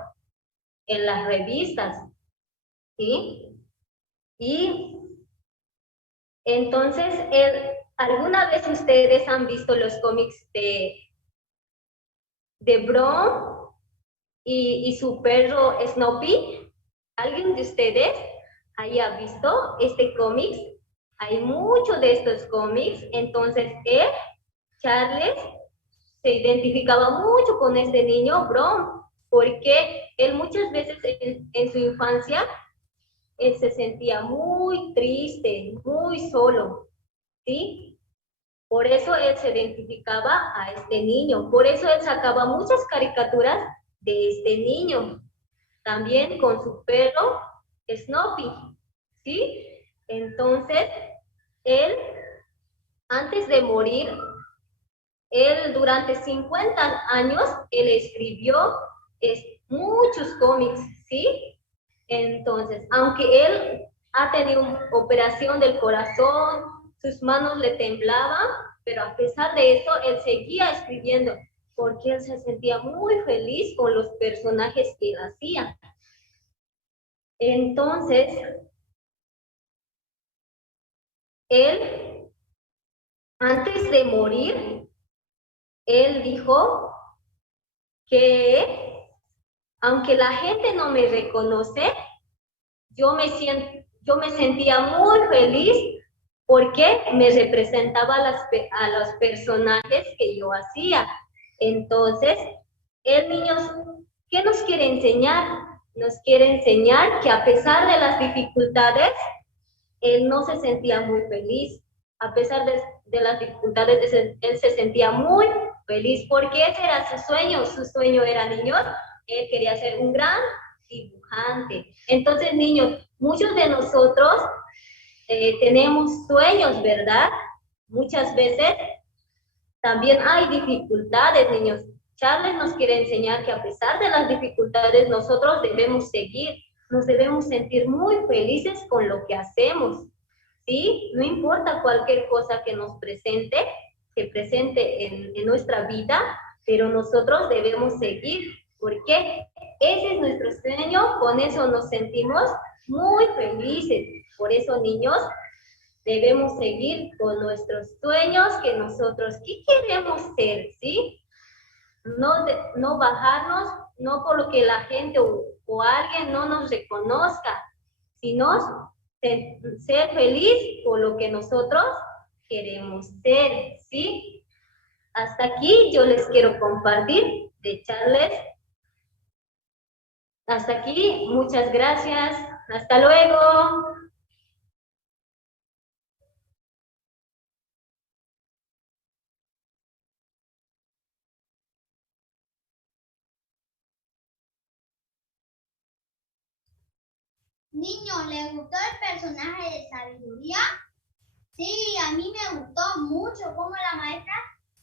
en las revistas, ¿sí? Y entonces, ¿alguna vez ustedes han visto los cómics de Brom? y su perro Snoopy. ¿Alguien de ustedes haya visto este cómic? Hay muchos de estos cómics. Entonces él, Charles, se identificaba mucho con este niño, Brom, porque él muchas veces en su infancia, él se sentía muy triste, muy solo, ¿sí? Por eso él se identificaba a este niño, por eso él sacaba muchas caricaturas de este niño, también con su perro Snoopy, ¿sí? Entonces, él, antes de morir, él durante 50 años, él escribió muchos cómics, ¿sí? Entonces, aunque él ha tenido una operación del corazón, sus manos le temblaban, pero a pesar de eso, él seguía escribiendo, porque él se sentía muy feliz con los personajes que él hacía. Entonces, él, antes de morir, él dijo que aunque la gente no me reconoce, yo me sentía muy feliz porque me representaba a los personajes que yo hacía. Entonces, niños, ¿qué nos quiere enseñar? Nos quiere enseñar que a pesar de las dificultades, él no se sentía muy feliz. A pesar de las dificultades, él se sentía muy feliz porque ese era su sueño era niño, él quería ser un gran dibujante. Entonces, niños, muchos de nosotros tenemos sueños, ¿verdad? Muchas veces también hay dificultades, niños. Charles nos quiere enseñar que a pesar de las dificultades, nosotros debemos seguir, nos debemos sentir muy felices con lo que hacemos, ¿sí? No importa cualquier cosa que nos presente, en nuestra vida, pero nosotros debemos seguir, porque ese es nuestro sueño, con eso nos sentimos muy felices. Por eso, niños, debemos seguir con nuestros sueños, que nosotros, ¿qué queremos ser? ¿Sí? No bajarnos, no por lo que la gente o alguien no nos reconozca, sino ser feliz por lo que nosotros queremos ser, ¿sí? Hasta aquí yo les quiero compartir de Charles. Hasta aquí, muchas gracias. Hasta luego. Niños, ¿les gustó el personaje de sabiduría? Sí, a mí me gustó mucho cómo la maestra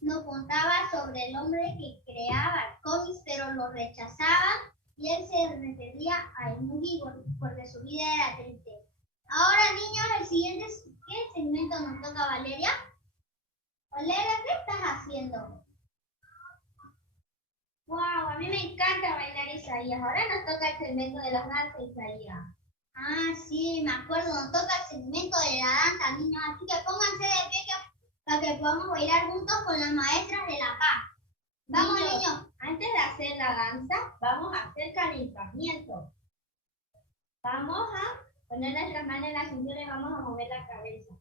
nos contaba sobre el hombre que creaba cómics, pero lo rechazaban y él se refería a Snoopy porque su vida era triste. Ahora, niños, el siguiente segmento nos toca a Valeria. Valeria, ¿qué estás haciendo? Wow, a mí me encanta bailar Isaías. Ahora nos toca el segmento de las danzas, Isaías. Ah, sí, me acuerdo, nos toca el segmento de la danza, niños, así que pónganse de pie para que podamos bailar juntos con las maestras de La Paz. Vamos, niños. Antes de hacer la danza, vamos a hacer calentamiento. Vamos a poner nuestras manos en la cintura y vamos a mover la cabeza.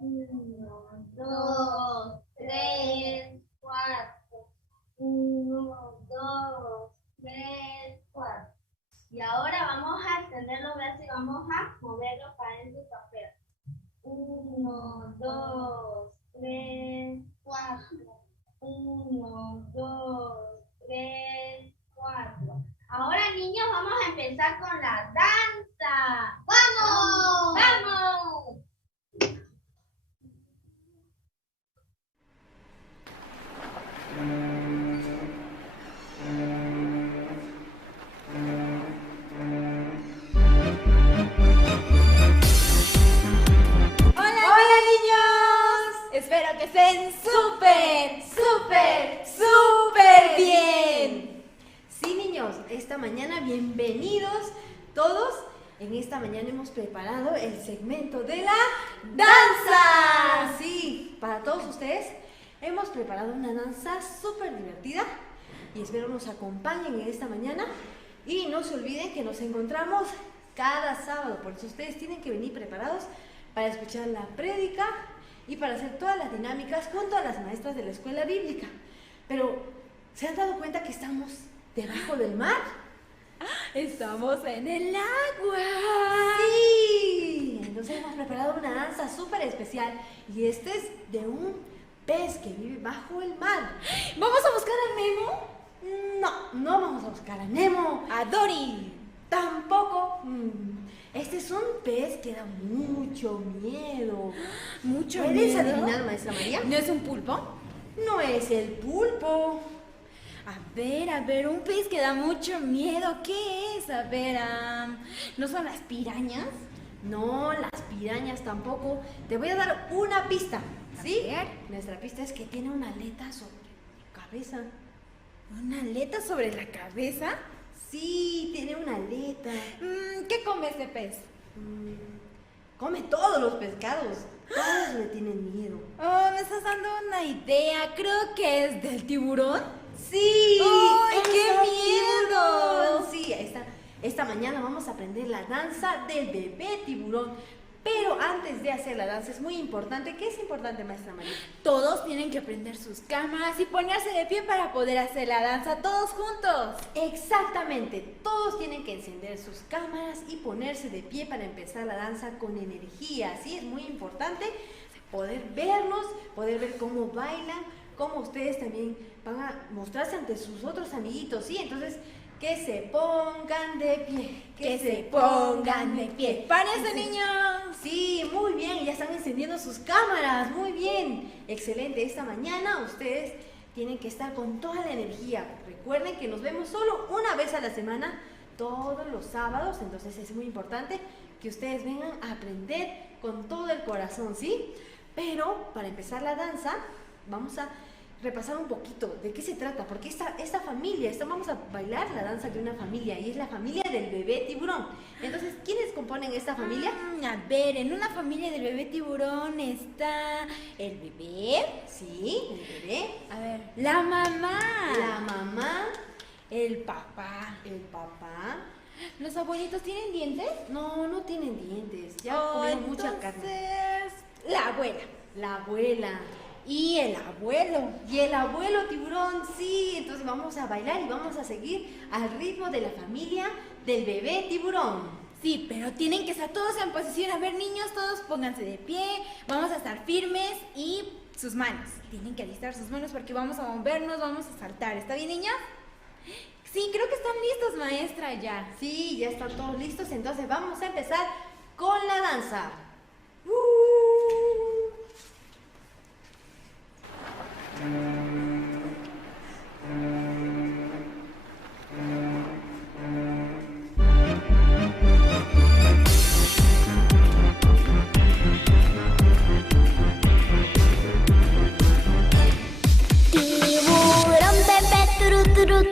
1, 2, 3, 4. 1, 2, 3, 4. Y ahora vamos a extender los brazos y vamos a moverlos para adentro y para afuera. 1, 2, 3, 4. 1, 2, 3, 4. Ahora, niños, vamos a empezar con la danza. ¡Vamos! ¡Vamos! Hola niños, espero que estén súper bien. Sí, niños, esta mañana bienvenidos todos. En esta mañana hemos preparado el segmento de la danza. Sí, para todos ustedes hemos preparado una danza súper divertida y espero nos acompañen en esta mañana. Y no se olviden que nos encontramos cada sábado, por eso ustedes tienen que venir preparados para escuchar la prédica y para hacer todas las dinámicas junto a las maestras de la escuela bíblica. Pero, ¿se han dado cuenta que estamos debajo del mar? ¡Estamos en el agua! ¡Sí! Entonces hemos preparado una danza súper especial y este es de un pez que vive bajo el mar. ¿Vamos a buscar a Nemo? No vamos a buscar a Nemo. ¿A Dory? Tampoco. Este es un pez que da mucho miedo. ¿Mucho miedo? ¿Puedes adivinar, maestra María? ¿No es un pulpo? No es el pulpo. A ver, un pez que da mucho miedo. ¿Qué es? ¿No son las pirañas? No, las pirañas tampoco. Te voy a dar una pista. ¿Sí? Nuestra pista es que tiene una aleta sobre la cabeza. ¿Una aleta sobre la cabeza? Sí, tiene una aleta. ¿Qué come este pez? Come todos los pescados. Todos le tienen miedo. Oh, me estás dando una idea. Creo que es del tiburón. ¡Sí! ¡Ay, qué miedo! Sí, esta mañana vamos a aprender la danza del bebé tiburón. Pero antes de hacer la danza es muy importante. ¿Qué es importante, maestra María? Todos tienen que prender sus cámaras y ponerse de pie para poder hacer la danza todos juntos. Exactamente, todos tienen que encender sus cámaras y ponerse de pie para empezar la danza con energía. Sí, es muy importante poder vernos, poder ver cómo bailan, cómo ustedes también van a mostrarse ante sus otros amiguitos. Sí, entonces que se pongan de pie, que se pongan de pie. ¡Párense, niños! Sí, muy bien, ya están encendiendo sus cámaras, muy bien. Excelente, esta mañana ustedes tienen que estar con toda la energía. Recuerden que nos vemos solo una vez a la semana, todos los sábados, entonces es muy importante que ustedes vengan a aprender con todo el corazón, ¿sí? Pero para empezar la danza, vamos a repasar un poquito de qué se trata, porque esta familia, vamos a bailar la danza de una familia y es la familia del bebé tiburón. Entonces, ¿quiénes componen esta familia? A ver, en una familia del bebé tiburón está el bebé. Sí, el bebé. A ver, la mamá. La mamá. El papá. El papá. ¿Los abuelitos tienen dientes? No, no tienen dientes. Ya comieron mucha carne. La abuela. La abuela. Y el abuelo. Y el abuelo tiburón, sí. Entonces vamos a bailar y vamos a seguir al ritmo de la familia del bebé tiburón. Sí, pero tienen que estar todos en posición. A ver, niños, todos pónganse de pie. Vamos a estar firmes y sus manos. Tienen que alistar sus manos porque vamos a movernos, vamos a saltar. ¿Está bien, niños? Sí, creo que están listos, maestra, ya. Sí, ya están todos listos. Entonces vamos a empezar con la danza.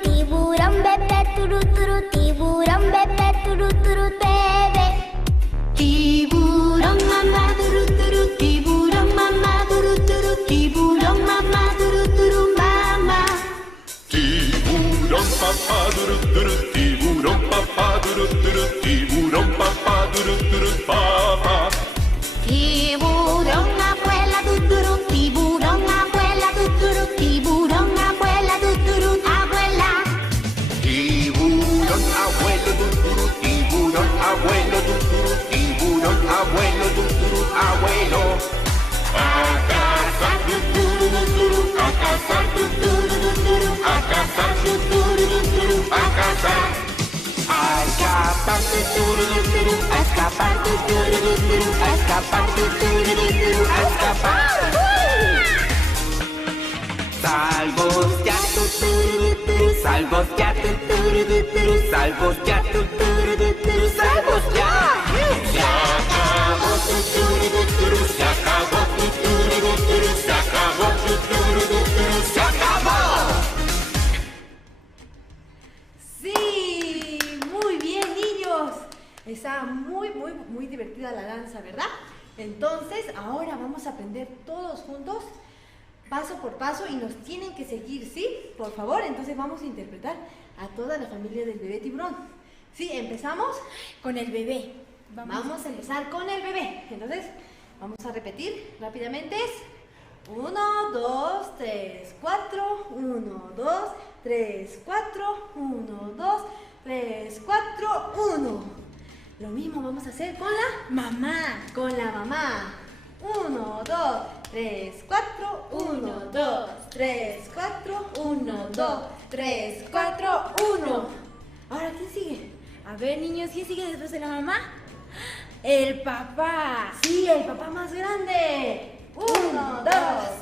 Tiburón bebé turu turu, tiburón bebé turu turu bebé. Tiburón mamá turu turu, tiburón mamá turu turu, tiburón mamá turu turu mamá. Tiburón papá turu turu, tiburón papá turu turu, tiburón papá turu turu papá. Tiburón abuela tuturu, tiburón abuela tuturu, tiburón abuela tuturu abuela. Tiburón abuelo tuturu, tiburón abuelo tuturu, tiburón abuelo tuturu abuelo. A cazar tuturu tuturu, a cazar tuturu tuturu, a cazar tuturu tuturu, a cazar. A escapar tuturu tuturu, a escapar tuturu tuturu, a escapar tuturu tuturu, a escapar. Salvos ya tuturu tuturu, salvos ya tuturu tuturu, salvos ya tuturu tuturu, salvos ya. Se acabó tuturu tuturu, se acabó tuturu tuturu, se acabó tuturu tuturu, se acabó. Sí, muy bien, niños. Está muy divertida la danza, ¿verdad? Entonces, ahora vamos a aprender todos juntos paso por paso y nos tienen que seguir, ¿sí? Por favor, entonces vamos a interpretar a toda la familia del bebé tiburón. Sí, empezamos Con el bebé. Vamos a empezar con el bebé. Entonces, vamos a repetir rápidamente. 1, 2, 3, 4. 1, 2, 3, 4. 1, 2, 3, 4, 1. Lo mismo vamos a hacer con la Mamá. con la mamá. 1, 2, 3, 4. 1, 2, 3, 4. 1, 2, 3, 4, 1. Ahora, ¿quién sigue? A ver, niños, ¿quién sigue después de la mamá? El papá. Sí, el papá más grande. 1, 2,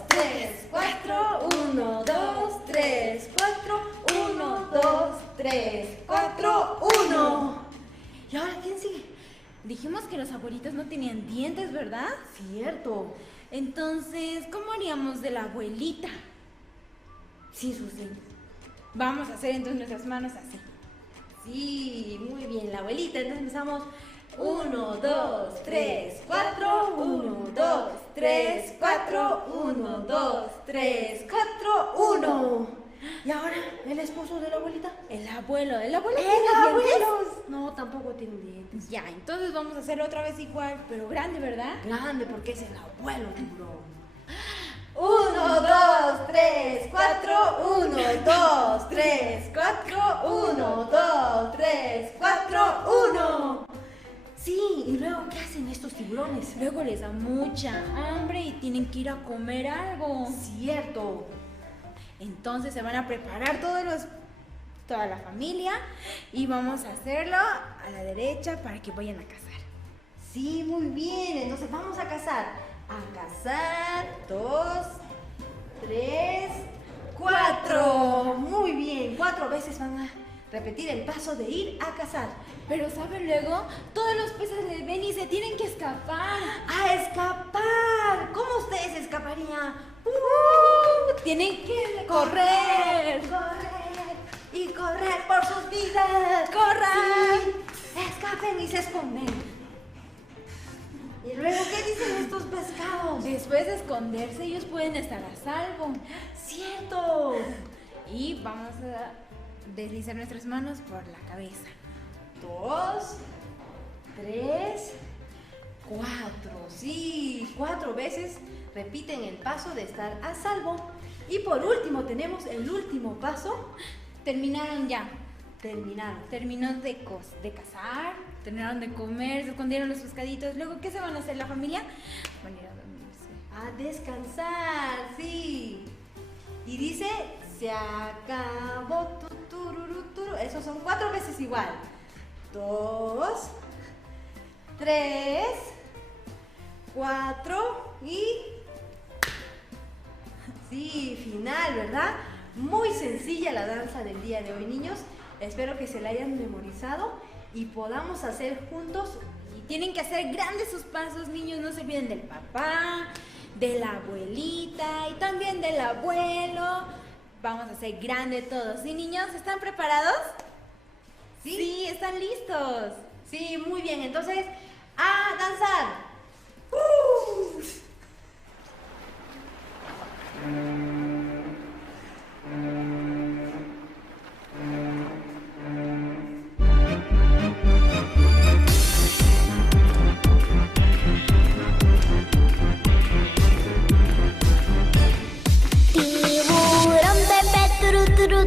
3, 4. 1, 2, 3, 4. 1, 2, 3, 4, 1. ¿Y ahora quién sigue? Dijimos que los abuelitos no tenían dientes, ¿verdad? Cierto. Entonces, ¿cómo haríamos de la abuelita? Sin sus dientes. Vamos a hacer entonces nuestras manos así. Sí, muy bien, la abuelita. Entonces empezamos. 1, 2, 3, 4. 1, 2, 3, 4. 1, 2, 3, 4, 1. ¿Y ahora el esposo de la abuelita? El abuelo tiene abuelo. dientes. No, tampoco tiene dientes. Ya, entonces vamos a hacer otra vez igual, pero grande, ¿verdad? Grande porque es el abuelo tiburón. 1, 2, 3, 4. 1, 2, 3, 4. 1, 2, 3, 4, 1. Sí, ¿y luego qué hacen estos tiburones? Luego les da mucha hambre y tienen que ir a comer algo. Cierto. Entonces se van a preparar toda la familia y vamos a hacerlo a la derecha para que vayan a cazar. Sí, muy bien. Entonces vamos a cazar. A cazar. 2, 3, 4. Muy bien. 4 veces van a repetir el paso de ir a cazar. Pero ¿saben luego? Todos los peces les ven y se tienen que escapar. ¡A escapar! ¿Cómo ustedes escaparían? Tienen que correr. Correr y correr por sus vidas. ¡Corran! Sí, escapen y se esconden. ¿Y luego qué dicen estos pescados? Después de esconderse, ellos pueden estar a salvo. ¡Cierto! Y vamos a deslizar nuestras manos por la cabeza. 2, 3, 4. Sí, 4 veces repiten el paso de estar a salvo. Y por último tenemos el último paso. Terminaron ya. Terminaron de cazar, terminaron de comer, se escondieron los pescaditos. Luego, ¿qué se van a hacer la familia? Van a ir a dormirse. A descansar, sí. Y dice, se acabó. Esos son 4 veces igual. 2, 3, 4 y... Sí, final, ¿verdad? Muy sencilla la danza del día de hoy, niños. Espero que se la hayan memorizado y podamos hacer juntos. Y tienen que hacer grandes sus pasos, niños. No se olviden del papá, de la abuelita y también del abuelo. Vamos a hacer grande todos. ¿Sí, niños? ¿Están preparados? ¿Sí? Sí, están listos. Sí, muy bien. Entonces, ¡a danzar!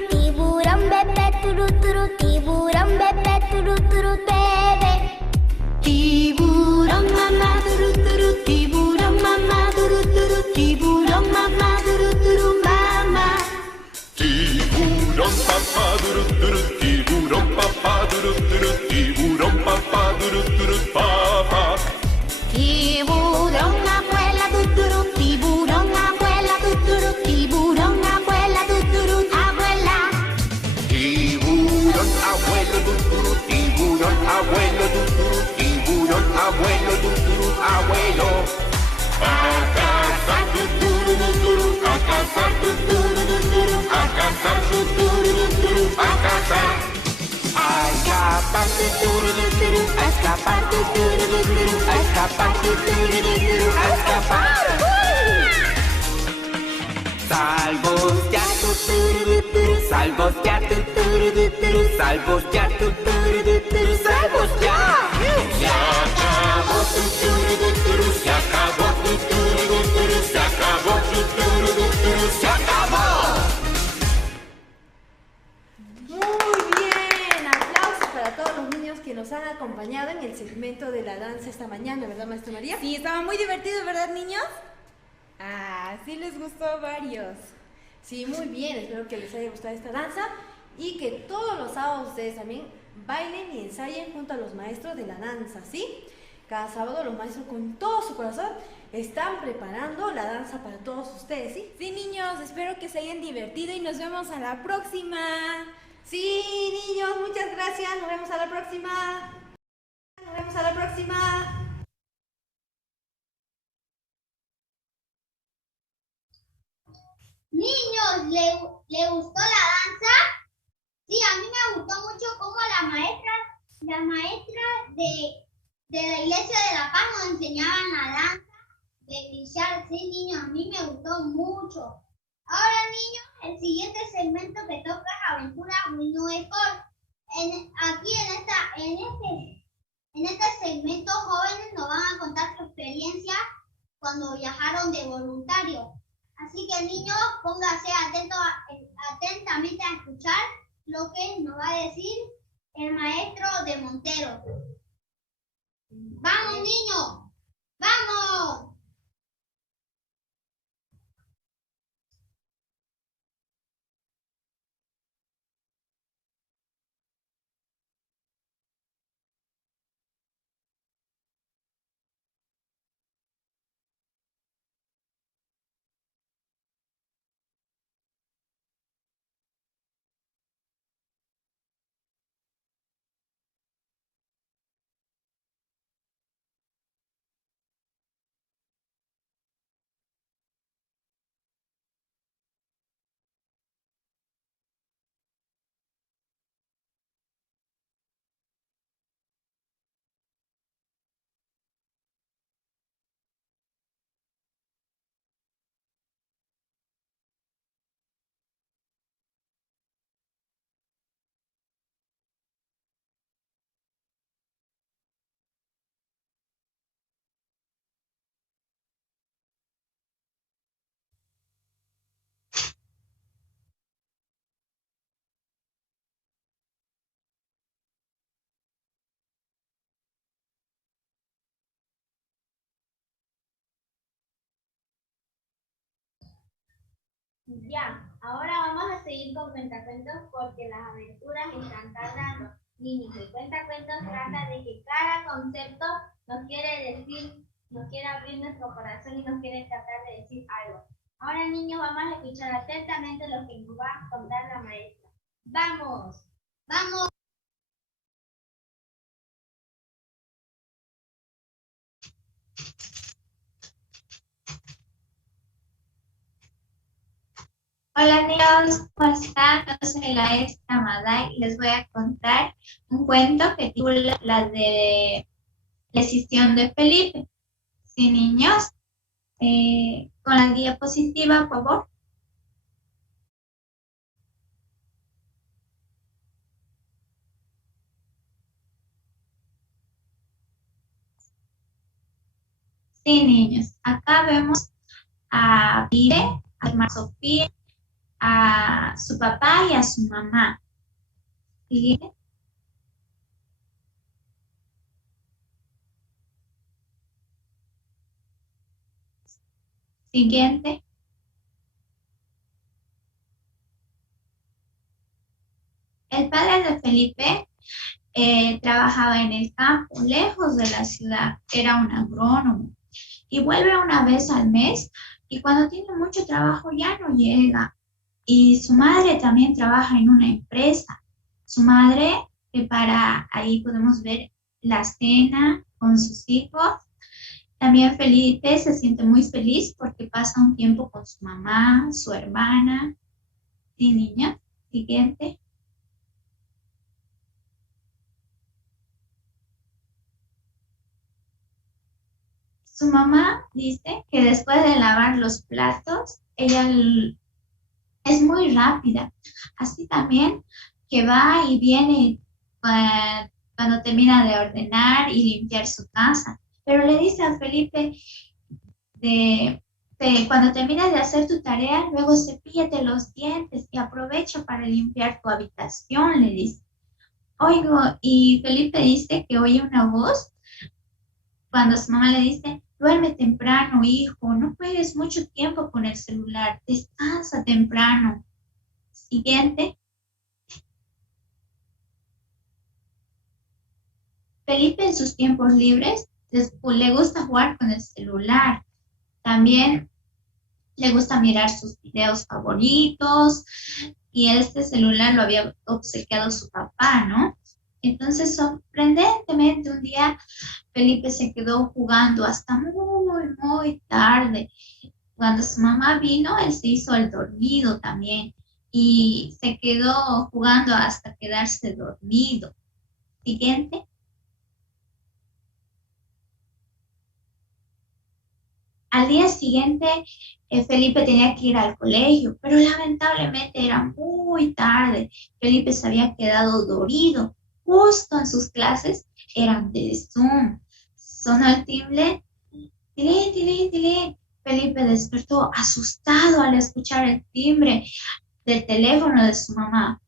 Tiburón bebé turu turu, tiburón bebé turu turu bebé. Tiburón mamá turu turu, tiburón mamá turu turu, tiburón mamá turu turu mamá. Tiburón papá turu turu, tiburón papá turu turu, tiburón papá turu turu papá. Tiburón abuela tuturu, tiburón abuela tuturu, tiburón abuela tuturu abuela. Tiburón abuelo tuturu, tiburón abuelo tuturu, tiburón abuelo tuturu abuelo. A cazar tuturu tuturu, a cazar tuturu tuturu, a cazar tuturu tuturu, a cazar. A escapar tuturu tuturu, a escapar tuturu tuturu, a escapar tuturu tuturu, a escapar. Salvos ya tu tururuturu, salvos ya tu tururuturu, salvos ya tu tururuturu, salvos ya. Se acabó tu tururuturu, se acabó tu tururuturu, se acabó tu tururuturu, se acabó. Muy bien, aplausos para todos los niños que nos han acompañado en el segmento de la danza esta mañana, ¿verdad, maestra María? Sí, estaba muy divertido, ¿verdad, niños? Ah, sí les gustó a varios. Sí, muy bien, espero que les haya gustado esta danza y que todos los sábados ustedes también bailen y ensayen junto a los maestros de la danza, ¿sí? Cada sábado los maestros con todo su corazón están preparando la danza para todos ustedes, ¿sí? Sí, niños, espero que se hayan divertido y nos vemos a la próxima. Sí, niños, muchas gracias, nos vemos a la próxima. Nos vemos a la próxima. Niños, ¿le gustó la danza? Sí, a mí me gustó mucho cómo la maestra de la Iglesia de la Paz nos enseñaban la danza de pillar. Sí, niños, a mí me gustó mucho. Ahora, niños, el siguiente segmento que toca es Aventura Wino de Cor. En este segmento, jóvenes nos van a contar su experiencia cuando viajaron de voluntario. Así que, niños, pónganse atentamente a escuchar lo que nos va a decir el maestro de Montero. ¡Vamos, niños! ¡Vamos! Ya, ahora vamos a seguir con cuentacuentos porque las aventuras están tardando. Niños, el cuentacuentos trata de que cada concepto nos quiere decir, nos quiere abrir nuestro corazón y nos quiere tratar de decir algo. Ahora, niños, vamos a escuchar atentamente lo que nos va a contar la maestra. ¡Vamos! ¡Vamos! Hola niños, ¿cómo están? Yo soy la maestra Maday y les voy a contar un cuento que titula La decisión de Felipe. Sí, niños, con la diapositiva, por favor. Sí, niños, acá vemos a Felipe, a su hermana Sofía, a su papá y a su mamá. Siguiente. Siguiente. El padre de Felipe trabajaba en el campo, lejos de la ciudad. Era un agrónomo y vuelve una vez al mes y cuando tiene mucho trabajo ya no llega. Y su madre también trabaja en una empresa. Su madre prepara, ahí podemos ver la cena con sus hijos. También Felipe se siente muy feliz porque pasa un tiempo con su mamá, su hermana. Sí, niña. Siguiente. Su mamá dice que después de lavar los platos, ella es muy rápida. Así también que va y viene cuando termina de ordenar y limpiar su casa. Pero le dice a Felipe cuando termines de hacer tu tarea, luego cepíllate los dientes y aprovecha para limpiar tu habitación, le dice. Oigo, y Felipe dice que oye una voz cuando su mamá le dice, duerme temprano, hijo, no juegues mucho tiempo con el celular, descansa temprano. Siguiente. Felipe en sus tiempos libres le gusta jugar con el celular. También le gusta mirar sus videos favoritos y este celular lo había obsequiado su papá, ¿no? Entonces, sorprendentemente, un día Felipe se quedó jugando hasta muy, muy tarde. Cuando su mamá vino, él se hizo el dormido también y se quedó jugando hasta quedarse dormido. Siguiente. Al día siguiente, Felipe tenía que ir al colegio, pero lamentablemente era muy tarde. Felipe se había quedado dormido. Justo en sus clases eran de Zoom. Sonó el timbre. Tilín, tilín, tilín. Felipe despertó asustado al escuchar el timbre del teléfono de su mamá.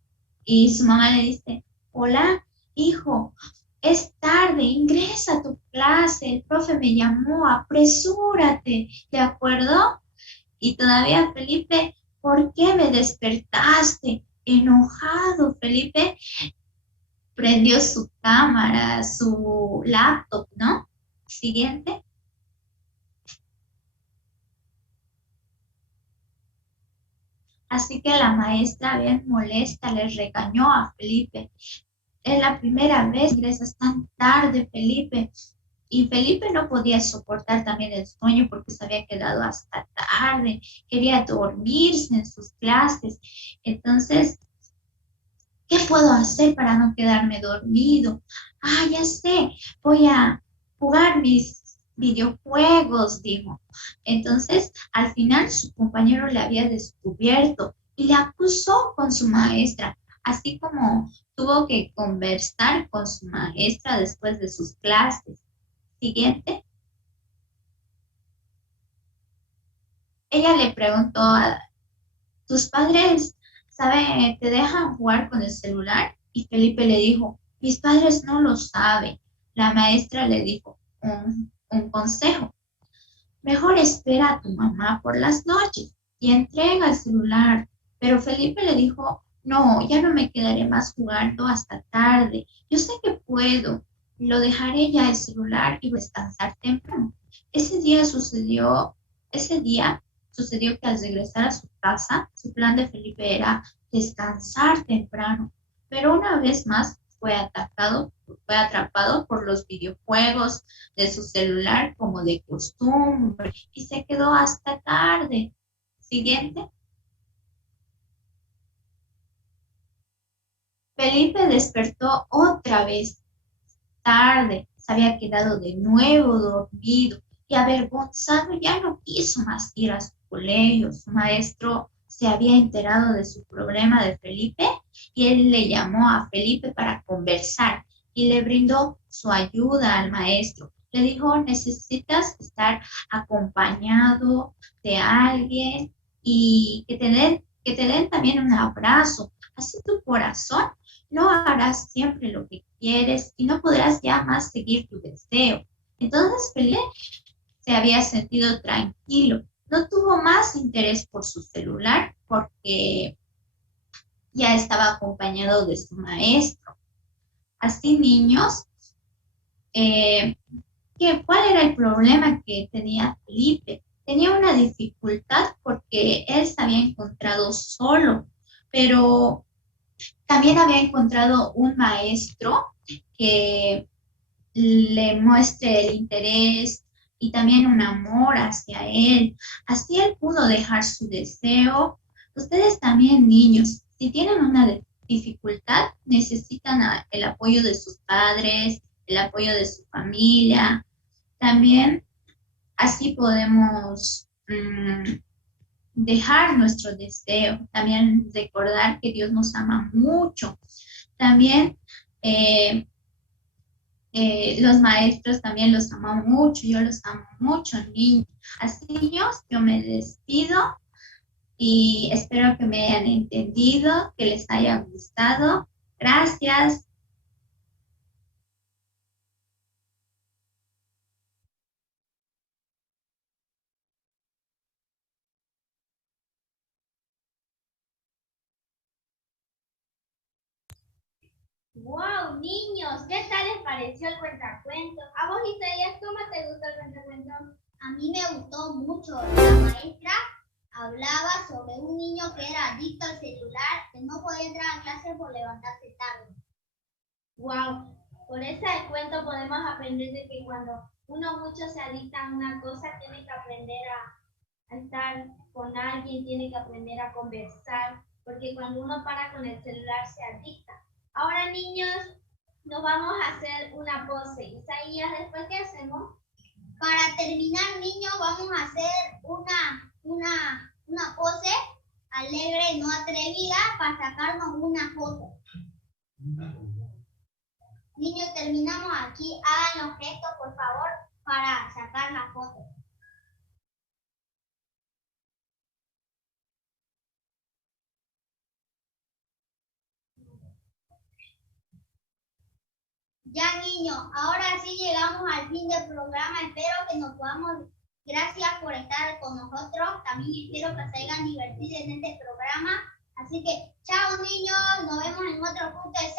Y su mamá le dice, hola, hijo, es tarde, ingresa a tu clase, el profe me llamó, apresúrate, ¿de acuerdo? Y todavía Felipe, ¿por qué me despertaste? Enojado, Felipe prendió su cámara, su laptop, ¿no? Siguiente. Así que la maestra, bien molesta, le regañó a Felipe. Es la primera vez que ingresas tan tarde, Felipe. Y Felipe no podía soportar también el sueño porque se había quedado hasta tarde. Quería dormirse en sus clases. Entonces, ¿qué puedo hacer para no quedarme dormido? Ah, ya sé, voy a jugar mis videojuegos, dijo. Entonces, al final su compañero le había descubierto y le acusó con su maestra, así como tuvo que conversar con su maestra después de sus clases. Siguiente. Ella le preguntó a tus padres, ¿sabe? ¿Te dejan jugar con el celular? Y Felipe le dijo, mis padres no lo saben. La maestra le dijo un consejo. Mejor espera a tu mamá por las noches y entrega el celular. Pero Felipe le dijo, no, ya no me quedaré más jugando hasta tarde. Yo sé que puedo. Lo dejaré ya el celular y descansar temprano. Ese día sucedió que al regresar a su casa, su plan de Felipe era descansar temprano, pero una vez más fue atrapado por los videojuegos de su celular como de costumbre y se quedó hasta tarde. Siguiente. Felipe despertó otra vez tarde, se había quedado de nuevo dormido y avergonzado ya no quiso más ir a su colegio. Su maestro se había enterado de su problema de Felipe y él le llamó a Felipe para conversar y le brindó su ayuda al maestro. Le dijo, necesitas estar acompañado de alguien y que te den también un abrazo. Así tu corazón no harás siempre lo que quieres y no podrás ya más seguir tu deseo. Entonces Felipe se había sentido tranquilo. No tuvo más interés por su celular porque ya estaba acompañado de su maestro. Así, niños, ¿cuál era el problema que tenía Felipe? Tenía una dificultad porque él se había encontrado solo, pero también había encontrado un maestro que le muestre el interés y también un amor hacia él. Así él pudo dejar su deseo. Ustedes también, niños, si tienen una dificultad, necesitan el apoyo de sus padres, el apoyo de su familia. También así podemos dejar nuestro deseo, también recordar que Dios nos ama mucho. También los maestros también los amo mucho, yo los amo mucho, niños. Así, niños, yo me despido y espero que me hayan entendido, que les haya gustado. Gracias. ¡Wow, niños! ¿Qué tal les pareció el cuentacuento? ¿A vos, Isaías, cómo te gustó el cuentacuento? A mí me gustó mucho. La maestra hablaba sobre un niño que era adicto al celular, que no podía entrar a clase por levantarse tarde. ¡Wow! Por ese cuento podemos aprender de que cuando uno mucho se adicta a una cosa, tiene que aprender a estar con alguien, tiene que aprender a conversar, porque cuando uno para con el celular se adicta. Ahora, niños, nos vamos a hacer una pose. Isaías, ¿después qué hacemos? Para terminar, niños, vamos a hacer una pose alegre, no atrevida, para sacarnos una foto. Niños, terminamos aquí. Hagan los gestos, por favor, para sacar la foto. Ya, niños, ahora sí llegamos al fin del programa. Espero que nos podamos. Gracias por estar con nosotros. También espero que se hayan divertido en este programa. Así que, chao, niños. Nos vemos en otro punto de